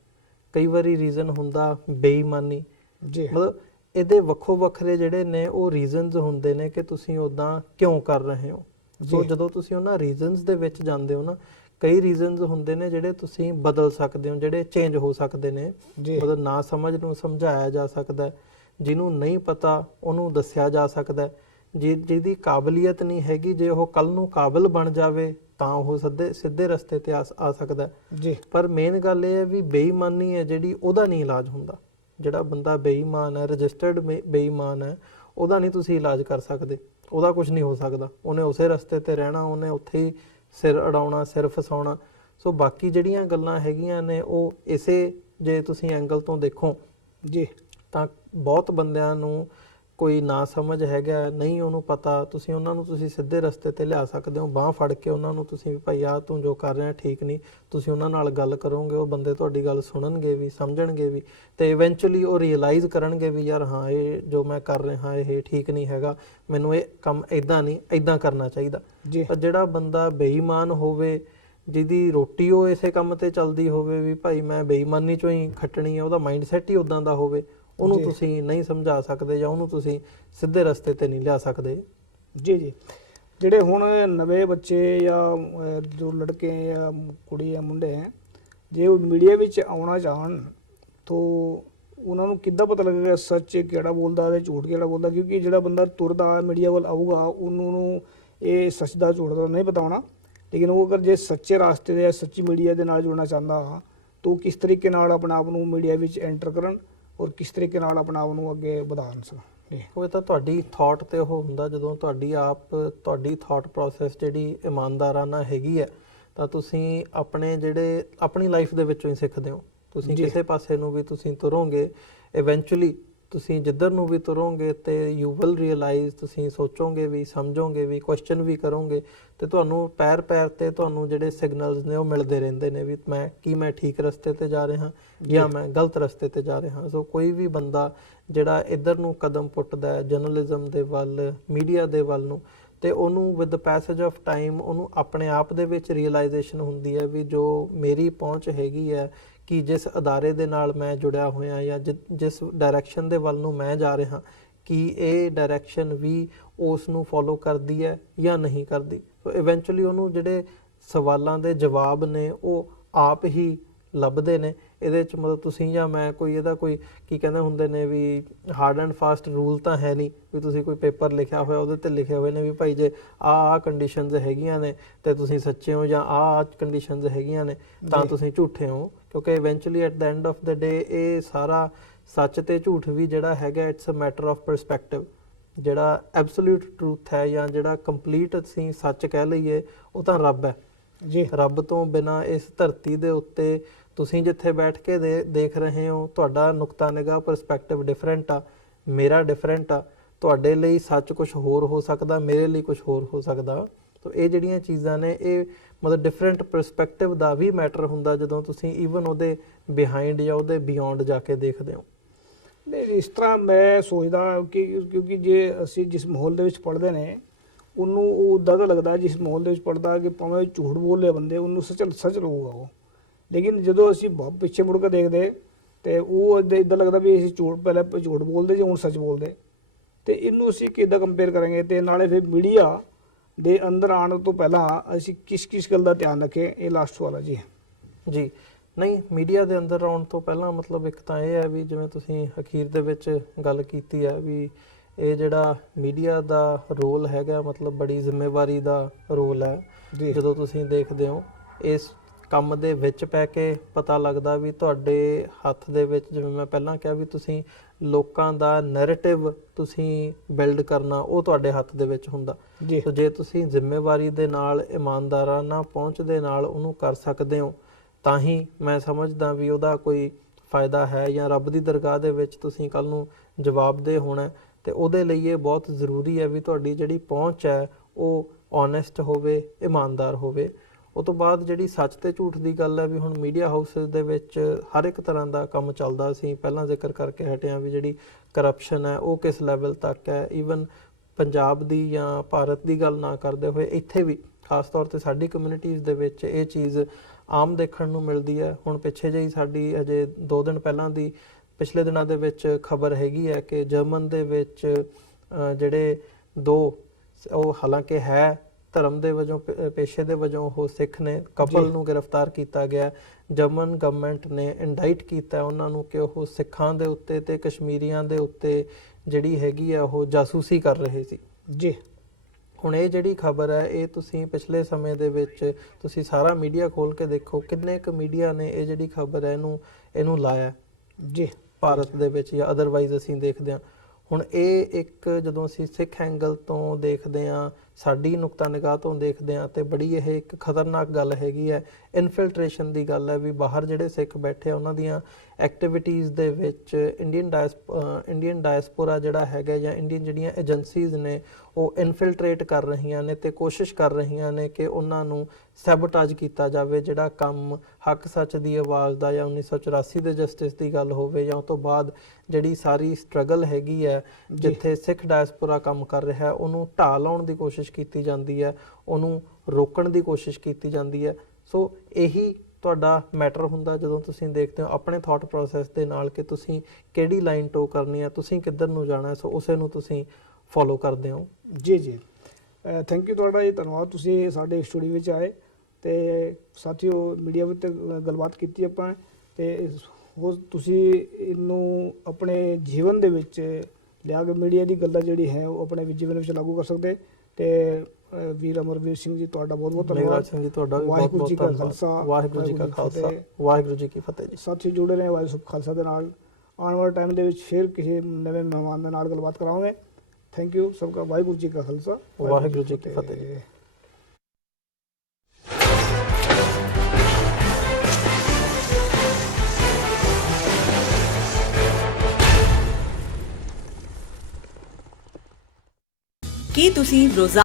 ਕਈ ਵਾਰੀ ਰੀਜ਼ਨ ਹੁੰਦਾ ਬੇਈਮਾਨੀ ਜੀ। ਮਤਲਬ ਇਹਦੇ ਵੱਖੋ ਵੱਖਰੇ ਜਿਹੜੇ ਨੇ ਉਹ ਰੀਜ਼ਨਸ ਹੁੰਦੇ ਨੇ ਕਿ ਤੁਸੀਂ ਉਦਾਂ ਕਿਉਂ ਕਰ ਰਹੇ ਹੋ। ਸੋ ਜਦੋਂ ਤੁਸੀਂ ਉਹਨਾਂ ਰੀਜ਼ਨਸ ਦੇ ਵਿੱਚ ਜਾਂਦੇ ਹੋ ਨਾ, ਕਈ ਰੀਜ਼ਨਸ ਹੁੰਦੇ ਨੇ ਜਿਹੜੇ ਤੁਸੀਂ ਬਦਲ ਸਕਦੇ ਹੋ, ਜਿਹੜੇ ਚੇਂਜ ਹੋ ਸਕਦੇ ਨੇ। ਮਤਲਬ ਨਾ ਸਮਝ ਨੂੰ ਸਮਝਾਇਆ ਜਾ ਸਕਦਾ, ਜਿਹਨੂੰ ਨਹੀਂ ਪਤਾ ਉਹਨੂੰ ਦੱਸਿਆ ਜਾ ਸਕਦਾ, ਜਿਹਦੀ ਕਾਬਲੀਅਤ ਨਹੀਂ ਹੈਗੀ ਜੇ ਉਹ ਕੱਲ ਨੂੰ ਕਾਬਲ ਬਣ ਜਾਵੇ ਤਾਂ ਉਹ ਸਿੱਧੇ ਰਸਤੇ ਤੇ ਆ ਸਕਦਾ ਜੀ। ਪਰ ਮੇਨ ਗੱਲ ਇਹ ਹੈ ਵੀ ਬੇਈਮਾਨੀ ਹੈ ਜਿਹੜੀ, ਉਹਦਾ ਨਹੀਂ ਇਲਾਜ ਹੁੰਦਾ। ਜਿਹੜਾ ਬੰਦਾ ਬੇਈਮਾਨ ਹੈ, ਰਜਿਸਟਰਡ ਬੇਈਮਾਨ ਹੈ, ਉਹਦਾ ਨਹੀਂ ਤੁਸੀਂ ਇਲਾਜ ਕਰ ਸਕਦੇ, ਉਹਦਾ ਕੁਝ ਨਹੀਂ ਹੋ ਸਕਦਾ। ਉਹਨੇ ਉਸੇ ਰਸਤੇ ਤੇ ਰਹਿਣਾ, ਉਹਨੇ ਉੱਥੇ ਹੀ ਸਿਰ ਅਡਾਉਣਾ, ਸਿਰ ਫਸਾਉਣਾ। ਸੋ ਬਾਕੀ ਜਿਹੜੀਆਂ ਗੱਲਾਂ ਹੈਗੀਆਂ ਨੇ ਉਹ ਇਸੇ, ਜੇ ਤੁਸੀਂ ਐਂਗਲ ਤੋਂ ਦੇਖੋ ਜੀ ਤਾਂ ਬਹੁਤ ਬੰਦਿਆਂ ਨੂੰ ਕੋਈ ਨਾ ਸਮਝ ਹੈਗਾ, ਨਹੀਂ ਉਹਨੂੰ ਪਤਾ, ਤੁਸੀਂ ਉਹਨਾਂ ਨੂੰ ਤੁਸੀਂ ਸਿੱਧੇ ਰਸਤੇ ਤੇ ਲਿਆ ਸਕਦੇ ਹੋ। ਬਾਂਹ ਫੜ ਕੇ ਉਹਨਾਂ ਨੂੰ ਤੁਸੀਂ ਭਾਈ ਆਹ ਤੂੰ ਜੋ ਕਰ ਰਿਹਾ ਠੀਕ ਨਹੀਂ, ਤੁਸੀਂ ਉਹਨਾਂ ਨਾਲ ਗੱਲ ਕਰੋਗੇ, ਉਹ ਬੰਦੇ ਤੁਹਾਡੀ ਗੱਲ ਸੁਣਨਗੇ ਵੀ, ਸਮਝਣਗੇ ਵੀ, ਤੇ ਇਵੈਂਚੁਅਲੀ ਉਹ ਰਿਅਲਾਈਜ਼ ਕਰਨਗੇ ਵੀ ਯਾਰ ਹਾਂ ਇਹ ਜੋ ਮੈਂ ਕਰ ਰਿਹਾ ਇਹ ਠੀਕ ਨਹੀਂ ਹੈਗਾ, ਮੈਨੂੰ ਇਹ ਕੰਮ ਇੱਦਾਂ ਨਹੀਂ ਇੱਦਾਂ ਕਰਨਾ ਚਾਹੀਦਾ। ਪਰ ਜਿਹੜਾ ਬੰਦਾ ਬੇਈਮਾਨ ਹੋਵੇ, ਜਿਹਦੀ ਰੋਟੀ ਉਹ ਇਸੇ ਕੰਮ ਤੇ ਚੱਲਦੀ ਹੋਵੇ ਵੀ ਭਾਈ ਮੈਂ ਬੇਈਮਾਨੀ ਚੋਂ ਹੀ ਖੱਟਣੀ ਹੈ, ਉਹਦਾ ਮਾਈਂਡ ਸੈਟ ਹੀ ਉਦਾਂ ਦਾ ਹੋਵੇ, ਉਹਨੂੰ ਤੁਸੀਂ ਨਹੀਂ ਸਮਝਾ ਸਕਦੇ ਜਾਂ ਉਹਨੂੰ ਤੁਸੀਂ ਸਿੱਧੇ ਰਸਤੇ ਤੇ ਨਹੀਂ ਲਿਆ ਸਕਦੇ ਜੀ। ਜਿਹੜੇ ਹੁਣ ਨਵੇਂ ਬੱਚੇ ਜਾਂ ਜੋ ਲੜਕੇ ਜਾਂ ਕੁੜੀ ਜਾਂ ਮੁੰਡੇ ਹੈ, ਜੇ ਉਹ ਮੀਡੀਆ ਵਿੱਚ ਆਉਣਾ ਚਾਹਣ ਤਾਂ ਉਹਨਾਂ ਨੂੰ ਕਿੱਦਾਂ ਪਤਾ ਲੱਗੇਗਾ ਸੱਚ ਕਿਹੜਾ ਬੋਲਦਾ ਤੇ ਝੂਠ ਕਿਹੜਾ ਬੋਲਦਾ? ਕਿਉਂਕਿ ਜਿਹੜਾ ਬੰਦਾ ਤੁਰਦਾ ਮੀਡੀਆ ਵੱਲ ਆਊਗਾ ਉਹਨੂੰ ਇਹ ਸੱਚ ਦਾ ਝੂਠ ਦਾ ਨਹੀਂ ਪਤਾ ਹੋਣਾ, ਲੇਕਿਨ ਉਹ ਅਗਰ ਜੇ ਸੱਚੇ ਰਾਸਤੇ ਦੇ ਸੱਚੀ ਮੀਡੀਆ ਦੇ ਨਾਲ ਜੁੜਨਾ ਚਾਹੁੰਦਾ ਤਾਂ ਕਿਸ ਤਰੀਕੇ ਨਾਲ ਆਪਣੇ ਆਪ ਨੂੰ ਮੀਡੀਆ ਵਿੱਚ ਐਂਟਰ ਕਰਨ ਔਰ ਕਿਸ ਤਰੀਕੇ ਨਾਲ ਆਪਣੇ ਆਪ ਨੂੰ ਅੱਗੇ ਵਧਾਉਣ ਸਕਣ? ਉਹ ਤਾਂ ਤੁਹਾਡੀ ਥਾਟ ਤੇ ਉਹ ਹੁੰਦਾ। ਜਦੋਂ ਤੁਹਾਡੀ ਥਾਟ ਪ੍ਰੋਸੈਸ ਜਿਹੜੀ ਇਮਾਨਦਾਰਾਨਾ ਹੈਗੀ ਹੈ ਤਾਂ ਤੁਸੀਂ ਆਪਣੀ ਲਾਈਫ ਦੇ ਵਿੱਚੋਂ ਹੀ ਸਿੱਖਦੇ ਹੋ। ਤੁਸੀਂ ਕਿਸੇ ਪਾਸੇ ਨੂੰ ਵੀ ਤੁਸੀਂ ਤੁਰੋਗੇ, ਇਵੈਂਚੁਅਲੀ ਤੁਸੀਂ ਜਿੱਧਰ ਨੂੰ ਵੀ ਤੁਰੋਗੇ ਤੇ ਯੂ ਵਿਲ ਰੀਅਲਾਈਜ਼, ਤੁਸੀਂ ਸੋਚੋਗੇ ਵੀ, ਸਮਝੋਗੇ ਵੀ, ਕੁਐਸਚਨ ਵੀ ਕਰੋਗੇ ਤੇ ਤੁਹਾਨੂੰ ਪੈਰ ਤੇ ਤੁਹਾਨੂੰ ਜਿਹੜੇ ਸਿਗਨਲਸ ਨੇ ਉਹ ਮਿਲਦੇ ਰਹਿੰਦੇ ਨੇ ਵੀ ਮੈਂ ਠੀਕ ਰਸਤੇ ਤੇ ਜਾ ਰਿਹਾ ਜਾਂ ਮੈਂ ਗਲਤ ਰਸਤੇ ਤੇ ਜਾ ਰਿਹਾ। ਸੋ ਕੋਈ ਵੀ ਬੰਦਾ ਜਿਹੜਾ ਇੱਧਰ ਨੂੰ ਕਦਮ ਪੁੱਟਦਾ ਹੈ ਜਰਨਲਿਜ਼ਮ ਦੇ ਵੱਲ, ਮੀਡੀਆ ਦੇ ਵੱਲ ਨੂੰ, ਤੇ ਉਹਨੂੰ with the passage of time ਉਹਨੂੰ ਆਪਣੇ ਆਪ ਦੇ ਵਿੱਚ ਰੀਅਲਾਈਜੇਸ਼ਨ ਹੁੰਦੀ ਹੈ ਵੀ ਜੋ ਮੇਰੀ ਪਹੁੰਚ ਹੈਗੀ ਹੈ, ਕਿ ਜਿਸ ਅਦਾਰੇ ਦੇ ਨਾਲ ਮੈਂ ਜੁੜਿਆ ਹੋਇਆ ਜਾਂ ਜਿਸ ਡਾਇਰੈਕਸ਼ਨ ਦੇ ਵੱਲ ਨੂੰ ਮੈਂ ਜਾ ਰਿਹਾ, ਕਿ ਇਹ ਡਾਇਰੈਕਸ਼ਨ ਵੀ ਉਸ ਨੂੰ ਫੋਲੋ ਕਰਦੀ ਹੈ ਜਾਂ ਨਹੀਂ ਕਰਦੀ। ਸੋ ਇਵੈਂਚੁਅਲੀ ਉਹਨੂੰ ਜਿਹੜੇ ਸਵਾਲਾਂ ਦੇ ਜਵਾਬ ਨੇ ਉਹ ਆਪ ਹੀ ਲੱਭਦੇ ਨੇ। ਇਹਦੇ 'ਚ ਮਤਲਬ ਤੁਸੀਂ ਜਾਂ ਮੈਂ ਕੋਈ ਇਹਦਾ ਕੋਈ ਕੀ ਕਹਿੰਦੇ ਹੁੰਦੇ ਨੇ ਵੀ ਹਾਰਡ ਐਂਡ ਫਾਸਟ ਰੂਲ ਤਾਂ ਹੈ ਨਹੀਂ ਵੀ ਤੁਸੀਂ ਕੋਈ ਪੇਪਰ ਲਿਖਿਆ ਹੋਇਆ ਉਹਦੇ ਤੇ ਲਿਖੇ ਹੋਏ ਨੇ ਵੀ ਭਾਈ ਜੇ ਆਹ ਕੰਡੀਸ਼ਨਸ ਹੈਗੀਆਂ ਨੇ ਤੇ ਤੁਸੀਂ ਸੱਚੇ ਹੋ, ਜਾਂ ਆਹ ਕੰਡੀਸ਼ਨਸ ਹੈਗੀਆਂ ਨੇ ਤਾਂ ਤੁਸੀਂ ਝੂਠੇ ਹੋ। ਕਿਉਂਕਿ eventually at the end of the day ਇਹ ਸਾਰਾ ਸੱਚ ਤੇ ਝੂਠ ਵੀ ਜਿਹੜਾ ਹੈਗਾ it's a matter of perspective. ਜਿਹੜਾ ਐਬਸੋਲਿਊਟ ਟਰੂਥ ਹੈ ਜਾਂ ਜਿਹੜਾ ਕੰਪਲੀਟ ਅਸੀਂ ਸੱਚ ਕਹਿ ਲਈਏ ਉਹ ਤਾਂ ਰੱਬ ਹੈ ਜੀ। ਰੱਬ ਤੋਂ ਬਿਨਾਂ ਇਸ ਧਰਤੀ ਦੇ ਉੱਤੇ ਤੁਸੀਂ ਜਿੱਥੇ ਬੈਠ ਕੇ ਦੇਖ ਰਹੇ ਹੋ, ਤੁਹਾਡਾ ਨੁਕਤਾ ਨਿਗਾਹ ਪਰਸਪੈਕਟਿਵ ਡਿਫਰੈਂਟ ਆ, ਮੇਰਾ ਡਿਫਰੈਂਟ ਆ। ਤੁਹਾਡੇ ਲਈ ਸੱਚ ਕੁਝ ਹੋਰ ਹੋ ਸਕਦਾ, ਮੇਰੇ ਲਈ ਕੁਝ ਹੋਰ ਹੋ ਸਕਦਾ। ਤਾਂ ਇਹ ਜਿਹੜੀਆਂ ਚੀਜ਼ਾਂ ਨੇ ਇਹ ਮਤਲਬ ਡਿਫਰੈਂਟ ਪਰਸਪੈਕਟਿਵ ਦਾ ਵੀ ਮੈਟਰ ਹੁੰਦਾ ਜਦੋਂ ਤੁਸੀਂ ਈਵਨ ਉਹਦੇ ਬਿਹਾਈਂਡ ਜਾਂ ਉਹਦੇ ਬਿਯੋਂਡ ਜਾ ਕੇ ਦੇਖਦੇ ਹੋ। ਨਹੀਂ, ਇਸ ਤਰ੍ਹਾਂ ਮੈਂ ਸੋਚਦਾ ਕਿ ਕਿਉਂਕਿ ਜੇ ਅਸੀਂ ਜਿਸ ਮਾਹੌਲ ਦੇ ਵਿੱਚ ਪੜ੍ਹਦੇ ਨੇ ਉਹਨੂੰ ਉਹ ਉੱਦਾਂ ਦਾ ਲੱਗਦਾ, ਜਿਸ ਮਾਹੌਲ ਦੇ ਵਿੱਚ ਪੜ੍ਹਦਾ ਕਿ ਭਾਵੇਂ ਝੂਠ ਬੋਲੇ ਬੰਦੇ ਉਹਨੂੰ ਸੱਚ ਲੱਗੂਗਾ ਉਹ। ਲੇਕਿਨ ਜਦੋਂ ਅਸੀਂ ਬਹੁਤ ਪਿੱਛੇ ਮੁੜ ਕੇ ਦੇਖਦੇ ਤੇ ਉਹ ਇੱਦਾਂ ਲੱਗਦਾ ਵੀ ਅਸੀਂ ਪਹਿਲਾਂ ਝੂਠ ਬੋਲਦੇ ਜੇ ਹੁਣ ਸੱਚ ਬੋਲਦੇ। ਤੇ ਇਹਨੂੰ ਅਸੀਂ ਕਿੱਦਾਂ ਕੰਪੇਅਰ ਕਰਾਂਗੇ? ਤੇ ਨਾਲੇ ਫਿਰ ਮੀਡੀਆ ਦੇ ਅੰਦਰ ਆਉਣ ਤੋਂ ਪਹਿਲਾਂ ਅਸੀਂ ਕਿਸ ਗੱਲ ਦਾ ਧਿਆਨ ਰੱਖੇ? ਇਹ ਲਾਸਟ ਵਾਲਾ ਜੀ। ਜੀ ਨਹੀਂ, ਮੀਡੀਆ ਦੇ ਅੰਦਰ ਆਉਣ ਤੋਂ ਪਹਿਲਾਂ ਮਤਲਬ ਇੱਕ ਤਾਂ ਇਹ ਹੈ ਵੀ ਜਿਵੇਂ ਤੁਸੀਂ ਅਖੀਰ ਦੇ ਵਿੱਚ ਗੱਲ ਕੀਤੀ ਹੈ ਵੀ ਇਹ ਜਿਹੜਾ ਮੀਡੀਆ ਦਾ ਰੋਲ ਹੈਗਾ ਮਤਲਬ ਬੜੀ ਜ਼ਿੰਮੇਵਾਰੀ ਦਾ ਰੋਲ ਹੈ। ਜਦੋਂ ਤੁਸੀਂ ਦੇਖਦੇ ਹੋ ਇਸ ਕੰਮ ਦੇ ਵਿੱਚ ਪੈ ਕੇ ਪਤਾ ਲੱਗਦਾ ਵੀ ਤੁਹਾਡੇ ਹੱਥ ਦੇ ਵਿੱਚ, ਜਿਵੇਂ ਮੈਂ ਪਹਿਲਾਂ ਕਿਹਾ ਵੀ ਤੁਸੀਂ ਲੋਕਾਂ ਦਾ ਨੈਰੇਟਿਵ ਤੁਸੀਂ ਬਿਲਡ ਕਰਨਾ ਉਹ ਤੁਹਾਡੇ ਹੱਥ ਦੇ ਵਿੱਚ ਹੁੰਦਾ। ਸੋ ਜੇ ਤੁਸੀਂ ਜ਼ਿੰਮੇਵਾਰੀ ਦੇ ਨਾਲ, ਇਮਾਨਦਾਰਾਨਾ ਪਹੁੰਚ ਦੇ ਨਾਲ ਉਹਨੂੰ ਕਰ ਸਕਦੇ ਹੋ ਤਾਂ ਹੀ ਮੈਂ ਸਮਝਦਾ ਵੀ ਉਹਦਾ ਕੋਈ ਫਾਇਦਾ ਹੈ, ਜਾਂ ਰੱਬ ਦੀ ਦਰਗਾਹ ਦੇ ਵਿੱਚ ਤੁਸੀਂ ਕੱਲ੍ਹ ਨੂੰ ਜਵਾਬਦੇਹ ਹੋਣਾ। ਤੇ ਉਹਦੇ ਲਈ ਇਹ ਬਹੁਤ ਜ਼ਰੂਰੀ ਹੈ ਵੀ ਤੁਹਾਡੀ ਜਿਹੜੀ ਪਹੁੰਚ ਹੈ ਉਹ ਓਨੈਸਟ ਹੋਵੇ, ਇਮਾਨਦਾਰ ਹੋਵੇ। ਉਹ ਤੋਂ ਬਾਅਦ ਜਿਹੜੀ ਸੱਚ ਤੇ ਝੂਠ ਦੀ ਗੱਲ ਹੈ ਵੀ ਹੁਣ ਮੀਡੀਆ ਹਾਊਸਿਸ ਦੇ ਵਿੱਚ ਹਰ ਇੱਕ ਤਰ੍ਹਾਂ ਦਾ ਕੰਮ ਚੱਲਦਾ। ਅਸੀਂ ਪਹਿਲਾਂ ਜ਼ਿਕਰ ਕਰਕੇ ਹਟਿਆ ਵੀ ਜਿਹੜੀ ਕਰਪਸ਼ਨ ਹੈ ਉਹ ਕਿਸ ਲੈਵਲ ਤੱਕ ਹੈ। ਈਵਨ ਪੰਜਾਬ ਦੀ ਜਾਂ ਭਾਰਤ ਦੀ ਗੱਲ ਨਾ ਕਰਦੇ ਹੋਏ ਇੱਥੇ ਵੀ ਖਾਸ ਤੌਰ ਤੇ ਸਾਡੀ ਕਮਿਊਨਿਟੀਜ਼ ਦੇ ਵਿੱਚ ਇਹ ਚੀਜ਼ ਆਮ ਦੇਖਣ ਨੂੰ ਮਿਲਦੀ ਹੈ। ਹੁਣ ਪਿੱਛੇ ਜਿਹੀ ਸਾਡੀ ਅਜੇ 2 ਦਿਨ ਪਹਿਲਾਂ ਦੀ ਪਿਛਲੇ ਦਿਨਾਂ ਦੇ ਵਿੱਚ ਖਬਰ ਹੈਗੀ ਹੈ ਕਿ ਜਰਮਨ ਦੇ ਵਿੱਚ ਜਿਹੜੇ 2 ਉਹ ਹਾਲਾਂਕਿ ਹੈ ਧਰਮ ਦੇ ਵਜੋਂ ਪੇਸ਼ੇ ਦੇ ਵਜੋਂ ਉਹ ਸਿੱਖ ਨੇ, ਕਪਲ ਨੂੰ ਗ੍ਰਿਫਤਾਰ ਕੀਤਾ ਗਿਆ। ਜਰਮਨ ਗਵਰਨਮੈਂਟ ਨੇ ਇੰਡਾਈਟ ਕੀਤਾ ਉਹਨਾਂ ਨੂੰ ਕਿ ਉਹ ਸਿੱਖਾਂ ਦੇ ਉੱਤੇ ਤੇ ਕਸ਼ਮੀਰੀਆਂ ਦੇ ਉੱਤੇ ਜਿਹੜੀ ਹੈਗੀ ਆ ਉਹ ਜਾਸੂਸੀ ਕਰ ਰਹੇ ਸੀ ਜੀ। ਹੁਣ ਇਹ ਜਿਹੜੀ ਖਬਰ ਹੈ ਇਹ ਤੁਸੀਂ ਪਿਛਲੇ ਸਮੇਂ ਦੇ ਵਿੱਚ ਤੁਸੀਂ ਸਾਰਾ ਮੀਡੀਆ ਖੋਲ ਕੇ ਦੇਖੋ ਕਿੰਨੇ ਕੁ ਮੀਡੀਆ ਨੇ ਇਹ ਜਿਹੜੀ ਖਬਰ ਹੈ ਇਹਨੂੰ ਲਾਇਆ ਜੀ ਭਾਰਤ ਦੇ ਵਿੱਚ ਜਾਂ ਅਦਰਵਾਈਜ਼ ਅਸੀਂ ਦੇਖਦੇ ਹਾਂ। ਹੁਣ ਇਹ ਇੱਕ ਜਦੋਂ ਅਸੀਂ ਸਿੱਖ ਐਂਗਲ ਤੋਂ ਦੇਖਦੇ ਹਾਂ, ਸਾਡੀ ਨੁਕਤਾ ਨਿਗਾਹ ਤੋਂ ਦੇਖਦੇ ਹਾਂ ਤੇ ਬੜੀ ਇਹ ਇੱਕ ਖਤਰਨਾਕ ਗੱਲ ਹੈਗੀ ਹੈ। ਇਨਫਿਲਟ੍ਰੇਸ਼ਨ ਦੀ ਗੱਲ ਹੈ ਵੀ ਬਾਹਰ ਜਿਹੜੇ ਸਿੱਖ ਬੈਠੇ ਆ ਉਹਨਾਂ ਦੀਆਂ ਐਕਟੀਵਿਟੀਜ਼ ਦੇ ਵਿੱਚ ਇੰਡੀਅਨ ਡਾਇਸਪੋਰਾ ਜਿਹੜਾ ਹੈਗਾ ਜਾਂ ਇੰਡੀਅਨ ਜਿਹੜੀਆਂ ਏਜੰਸੀਜ਼ ਨੇ ਉਹ ਇਨਫਿਲਟ੍ਰੇਟ ਕਰ ਰਹੀਆਂ ਨੇ ਤੇ ਕੋਸ਼ਿਸ਼ ਕਰ ਰਹੀਆਂ ਨੇ ਕਿ ਉਹਨਾਂ ਨੂੰ ਸੈਬੋਟਾਜ ਕੀਤਾ ਜਾਵੇ। ਜਿਹੜਾ ਕੰਮ ਹੱਕ ਸੱਚ ਦੀ ਆਵਾਜ਼ ਦਾ ਜਾਂ 1984 ਦੇ ਜਸਟਿਸ ਦੀ ਗੱਲ ਹੋਵੇ ਜਾਂ ਉਸ ਤੋਂ ਬਾਅਦ ਜਿਹੜੀ ਸਾਰੀ ਸਟਰਗਲ ਹੈਗੀ ਹੈ ਜਿੱਥੇ ਸਿੱਖ ਡਾਇਸਪੋਰਾ ਕੰਮ ਕਰ ਰਿਹਾ ਉਹਨੂੰ ਢਾਹ ਲਾਉਣ ਦੀ ਕੋਸ਼ਿਸ਼ ਕੀਤੀ ਜਾਂਦੀ ਹੈ, ਉਹਨੂੰ ਰੋਕਣ ਦੀ ਕੋਸ਼ਿਸ਼ ਕੀਤੀ ਜਾਂਦੀ ਹੈ। ਸੋ ਇਹੀ ਤੁਹਾਡਾ ਮੈਟਰ ਹੁੰਦਾ ਜਦੋਂ ਤੁਸੀਂ ਦੇਖਦੇ ਹੋ ਆਪਣੇ ਥਾਟ ਪ੍ਰੋਸੈਸ ਦੇ ਨਾਲ ਕਿ ਤੁਸੀਂ ਕਿਹੜੀ ਲਾਈਨ ਟੋ ਕਰਨੀ ਹੈ, ਤੁਸੀਂ ਕਿੱਧਰ ਨੂੰ ਜਾਣਾ। ਸੋ ਉਸੇ ਨੂੰ ਤੁਸੀਂ ਫੋਲੋ ਕਰਦੇ ਹੋ। ਜੀ ਥੈਂਕ ਯੂ ਤੁਹਾਡਾ ਜੀ, ਧੰਨਵਾਦ ਤੁਸੀਂ ਸਾਡੇ ਸਟੂਡੀਓ ਵਿੱਚ ਆਏ ਤੇ ਸਾਥੀਓ ਮੀਡੀਆ ਵਿੱਚ ਗੱਲਬਾਤ ਕੀਤੀ ਆਪਾਂ ਤੇ ਉਹ ਤੁਸੀਂ ਇਹਨੂੰ ਆਪਣੇ ਜੀਵਨ ਦੇ ਵਿੱਚ ਲਿਆ ਕੇ ਮੀਡੀਆ ਦੀ ਗੱਲਾਂ ਜਿਹੜੀ ਹੈ ਉਹ ਆਪਣੇ ਜੀਵਨ ਵਿੱਚ ਲਾਗੂ ਕਰ ਸਕਦੇ। ਤੇ ਵੀਰ ਅਮਰਵੀਰ ਸਿੰਘ ਜੀ ਤੁਹਾਡਾ ਬਹੁਤ ਬਹੁਤ ਧੰਨਵਾਦ। ਸਿੰਘ ਜੀ ਤੁਹਾਡਾ ਵੀ ਵਾਹਿਗੁਰੂ ਜੀ ਕਾ ਖਾਲਸਾ, ਵਾਹਿਗੁਰੂ ਜੀ ਕਾ ਖਾਲਸਾ, ਵਾਹਿਗੁਰੂ ਜੀ ਕੀ ਫਤਿਹ ਜੀ। ਸਾਥੀ ਜੁੜੇ ਰਹੇ ਵਾਹਿਗੁਰੂ ਖਾਲਸਾ ਦੇ ਨਾਲ। ਆਉਣ ਵਾਲੇ ਟਾਈਮ ਦੇ ਵਿੱਚ ਫਿਰ ਕਿਸੇ ਨਵੇਂ ਮਹਿਮਾਨ ਦੇ ਨਾਲ ਗੱਲਬਾਤ ਕਰਾਂਗੇ। ਥੈਂਕ ਯੂ ਸਭ ਦਾ। ਵਾਹਿਗੁਰੂ ਜੀ ਕਾ ਖਾਲਸਾ, ਵਾਹਿਗੁਰੂ ਜੀ ਕੀ ਫਤਿਹ ਜੀ। ਕੀ ਤੁਸੀਂ ਰੋਜ਼ਾਨਾ